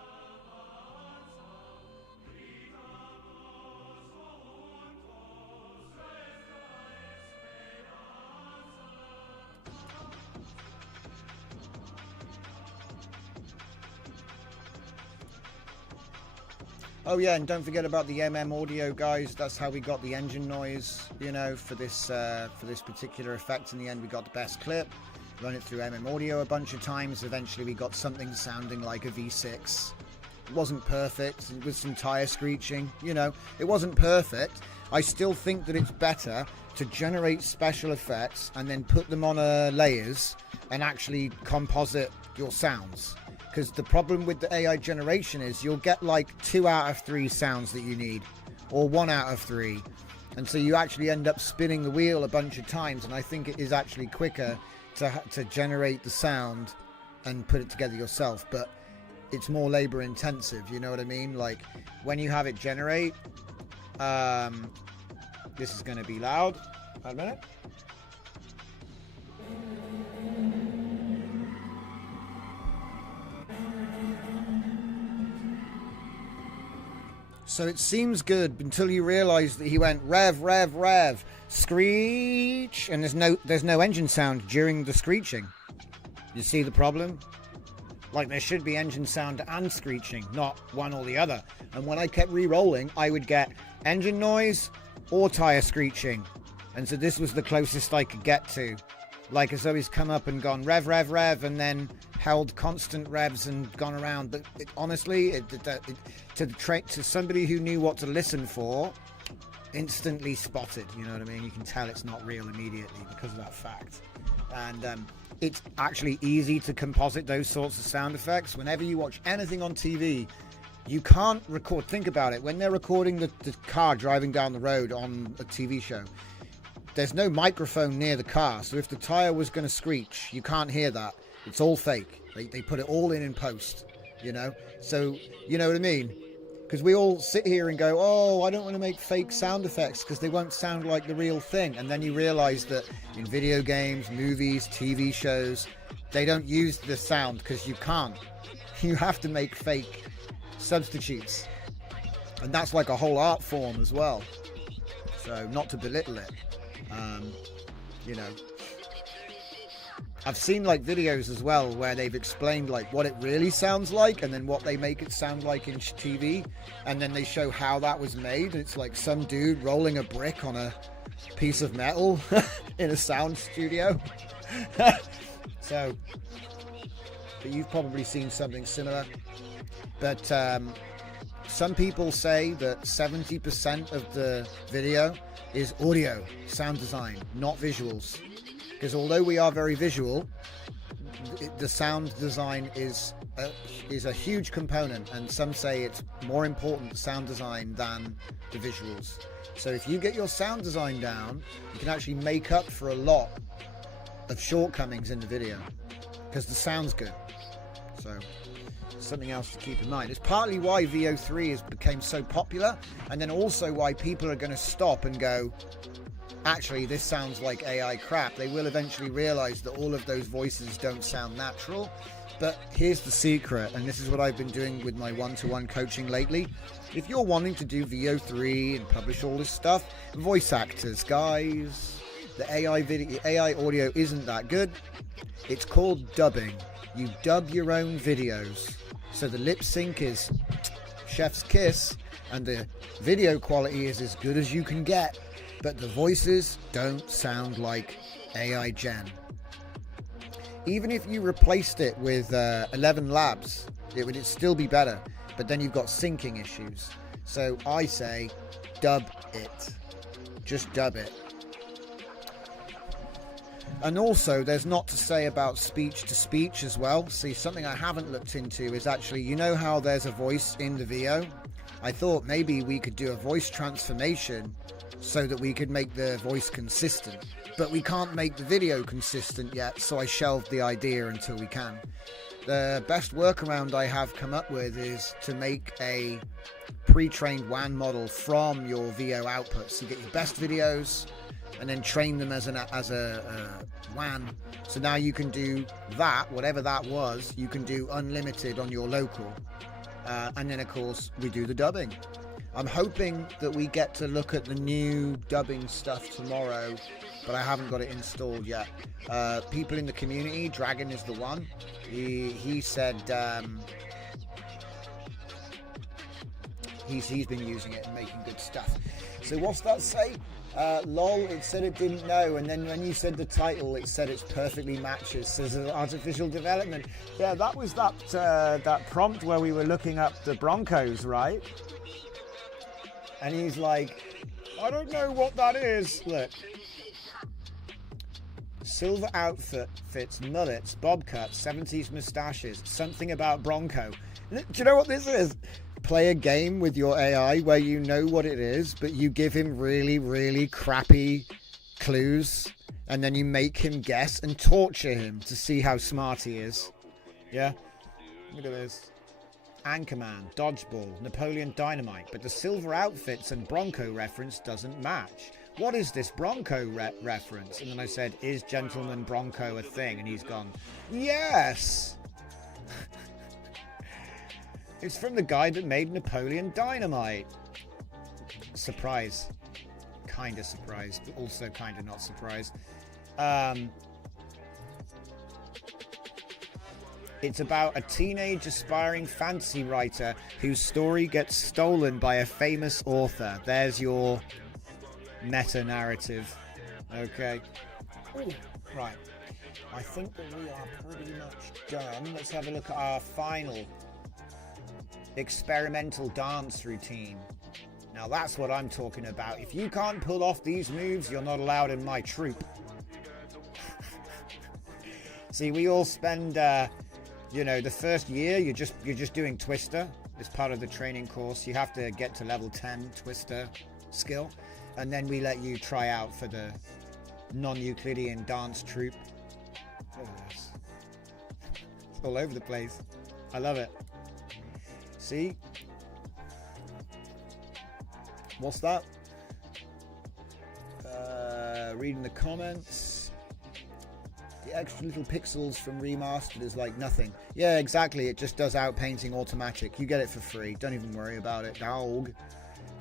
Oh yeah, and don't forget about the audio, guys. That's how we got the engine noise, you know, for this particular effect. In the end, we got the best clip. Run it through audio a bunch of times. Eventually, we got something sounding like a V6. It wasn't perfect, with some tire screeching. You know, it wasn't perfect. I still think that it's better to generate special effects and then put them on layers and actually composite your sounds. Because the problem with the AI generation is you'll get like 2 out of 3 sounds that you need, or 1 out of 3. And so you actually end up spinning the wheel a bunch of times, and I think it is actually quicker to generate the sound and put it together yourself. But it's more labor intensive, you know what I mean? Like when you have it generate, this is going to be loud. Wait a minute. So it seems good until you realise that he went rev, rev, rev, screech, and there's no engine sound during the screeching. You see the problem? Like there should be engine sound and screeching, not one or the other. And when I kept re-rolling, I would get engine noise or tyre screeching. And so this was the closest I could get to. Like as though he's come up and gone rev, rev, rev, and then held constant revs and gone around. But honestly, to somebody who knew what to listen for, instantly spotted. You know what I mean? You can tell it's not real immediately because of that fact. And it's actually easy to composite those sorts of sound effects. Whenever you watch anything on TV, you can't record. Think about it. When they're recording the car driving down the road on a TV show, there's no microphone near the car. So if the tire was going to screech, you can't hear that. It's all fake. They put it all in post, you know? So, you know what I mean? Because we all sit here and go, oh, I don't want to make fake sound effects because they won't sound like the real thing. And then you realize that in video games, movies, TV shows, they don't use the sound because you can't. You have to make fake substitutes. And that's like a whole art form as well. So not to belittle it, you know. I've seen like videos as well where they've explained like what it really sounds like and then what they make it sound like in TV, and then they show how that was made. It's like some dude rolling a brick on a piece of metal in a sound studio. So, but you've probably seen something similar. But some people say that 70% of the video is audio, sound design, not visuals. Because although we are very visual, the sound design is a huge component, and some say it's more important, sound design, than the visuals. So if you get your sound design down, you can actually make up for a lot of shortcomings in the video because the sound's good. So something else to keep in mind. It's partly why VO3 has become so popular, and then also why people are going to stop and go, actually, this sounds like AI crap. They will eventually realize that all of those voices don't sound natural. But here's the secret, and this is what I've been doing with my one-to-one coaching lately. If you're wanting to do VO3 and publish all this stuff, voice actors, guys, the AI audio isn't that good. It's called dubbing. You dub your own videos. So the lip sync is chef's kiss, and the video quality is as good as you can get. But the voices don't sound like AI Gen. Even if you replaced it with 11 Labs, it would still be better. But then you've got syncing issues. So I say, dub it. Just dub it. And also, there's not to say about speech to speech as well. See, something I haven't looked into is actually, you know how there's a voice in the VO? I thought maybe we could do a voice transformation so that we could make the voice consistent, but we can't make the video consistent yet, so I shelved the idea until we can. The best workaround I have come up with is to make a pre-trained WAN model from your VO outputs. You get your best videos and then train them as a WAN. So now you can do that, whatever that was, you can do unlimited on your local. And then of course we do the dubbing. I'm hoping that we get to look at the new dubbing stuff tomorrow, but I haven't got it installed yet. People in the community, Dragon is the one. He said he's been using it and making good stuff. So what's that say? Lol, it said it didn't know, and then when you said the title, it said it's perfectly matches. Says artificial development. Yeah, that was that prompt where we were looking up the Broncos, right? And he's like, I don't know what that is. Look. Silver outfits, mullets, bob cuts, 70s moustaches, something about Bronco. Do you know what this is? Play a game with your AI where you know what it is, but you give him really, really crappy clues, and then you make him guess and torture him to see how smart he is. Yeah? Look at this. Anchorman, Dodgeball, Napoleon Dynamite, but the silver outfits and Bronco reference doesn't match. What is this Bronco reference? And then I said, is Gentleman Bronco a thing? And he's gone, yes! It's from the guy that made Napoleon Dynamite. Surprise. Kind of surprised, but also kind of not surprised. It's about a teenage aspiring fantasy writer whose story gets stolen by a famous author. There's your meta-narrative. Okay. Ooh, right. I think that we are pretty much done. Let's have a look at our final experimental dance routine. Now that's what I'm talking about. If you can't pull off these moves, you're not allowed in my troop. See, we all spend, you know, the first year, you're just doing Twister. It's part of the training course. You have to get to level 10 Twister skill. And then we let you try out for the non-Euclidean dance troupe. Oh, it's all over the place. I love it. See? What's that? Reading the comments. The extra little pixels from Remastered is like nothing. Yeah, exactly. It just does outpainting automatic. You get it for free. Don't even worry about it, dog.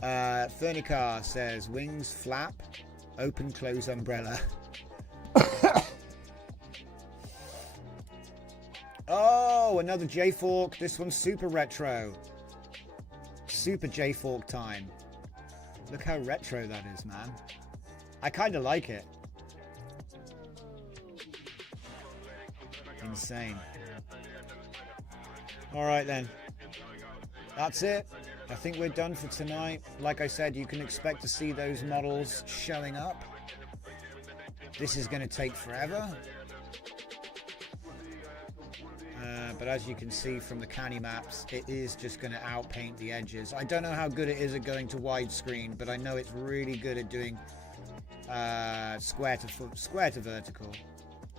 Fernicar says, wings flap, open close umbrella. Oh, another J-Fork. This one's super retro. Super J-Fork time. Look how retro that is, man. I kind of like it. Insane. Alright then. That's it. I think we're done for tonight. Like I said, you can expect to see those models showing up. This is going to take forever. But as you can see from the canny maps, it is just going to outpaint the edges. I don't know how good it is at going to widescreen, but I know it's really good at doing square to vertical.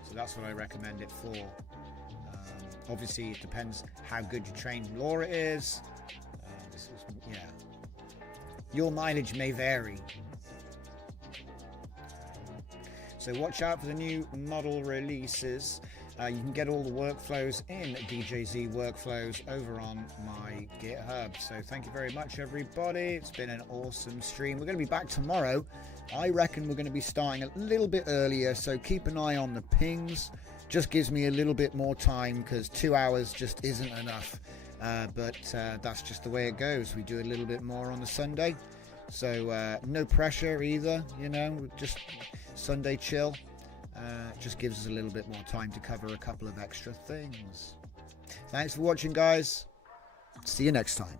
So that's what I recommend it for. Obviously, it depends how good your trained Laura is. Yeah. Your mileage may vary. So watch out for the new model releases. You can get all the workflows in DJZ Workflows over on my GitHub. So thank you very much, everybody. It's been an awesome stream. We're going to be back tomorrow. I reckon we're going to be starting a little bit earlier, so keep an eye on the pings. Just gives me a little bit more time because 2 hours just isn't enough. But that's just the way it goes. We do a little bit more on the Sunday. So no pressure either, you know, just Sunday chill. Just gives us a little bit more time to cover a couple of extra things. Thanks for watching, guys. See you next time.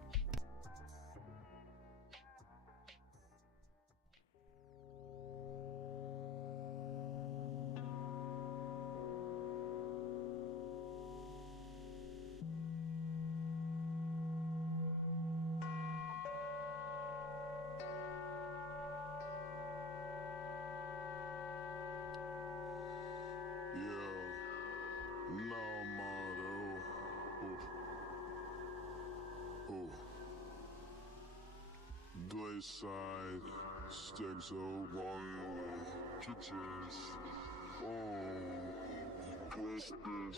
Side sticks of wire, kitchens, twisters.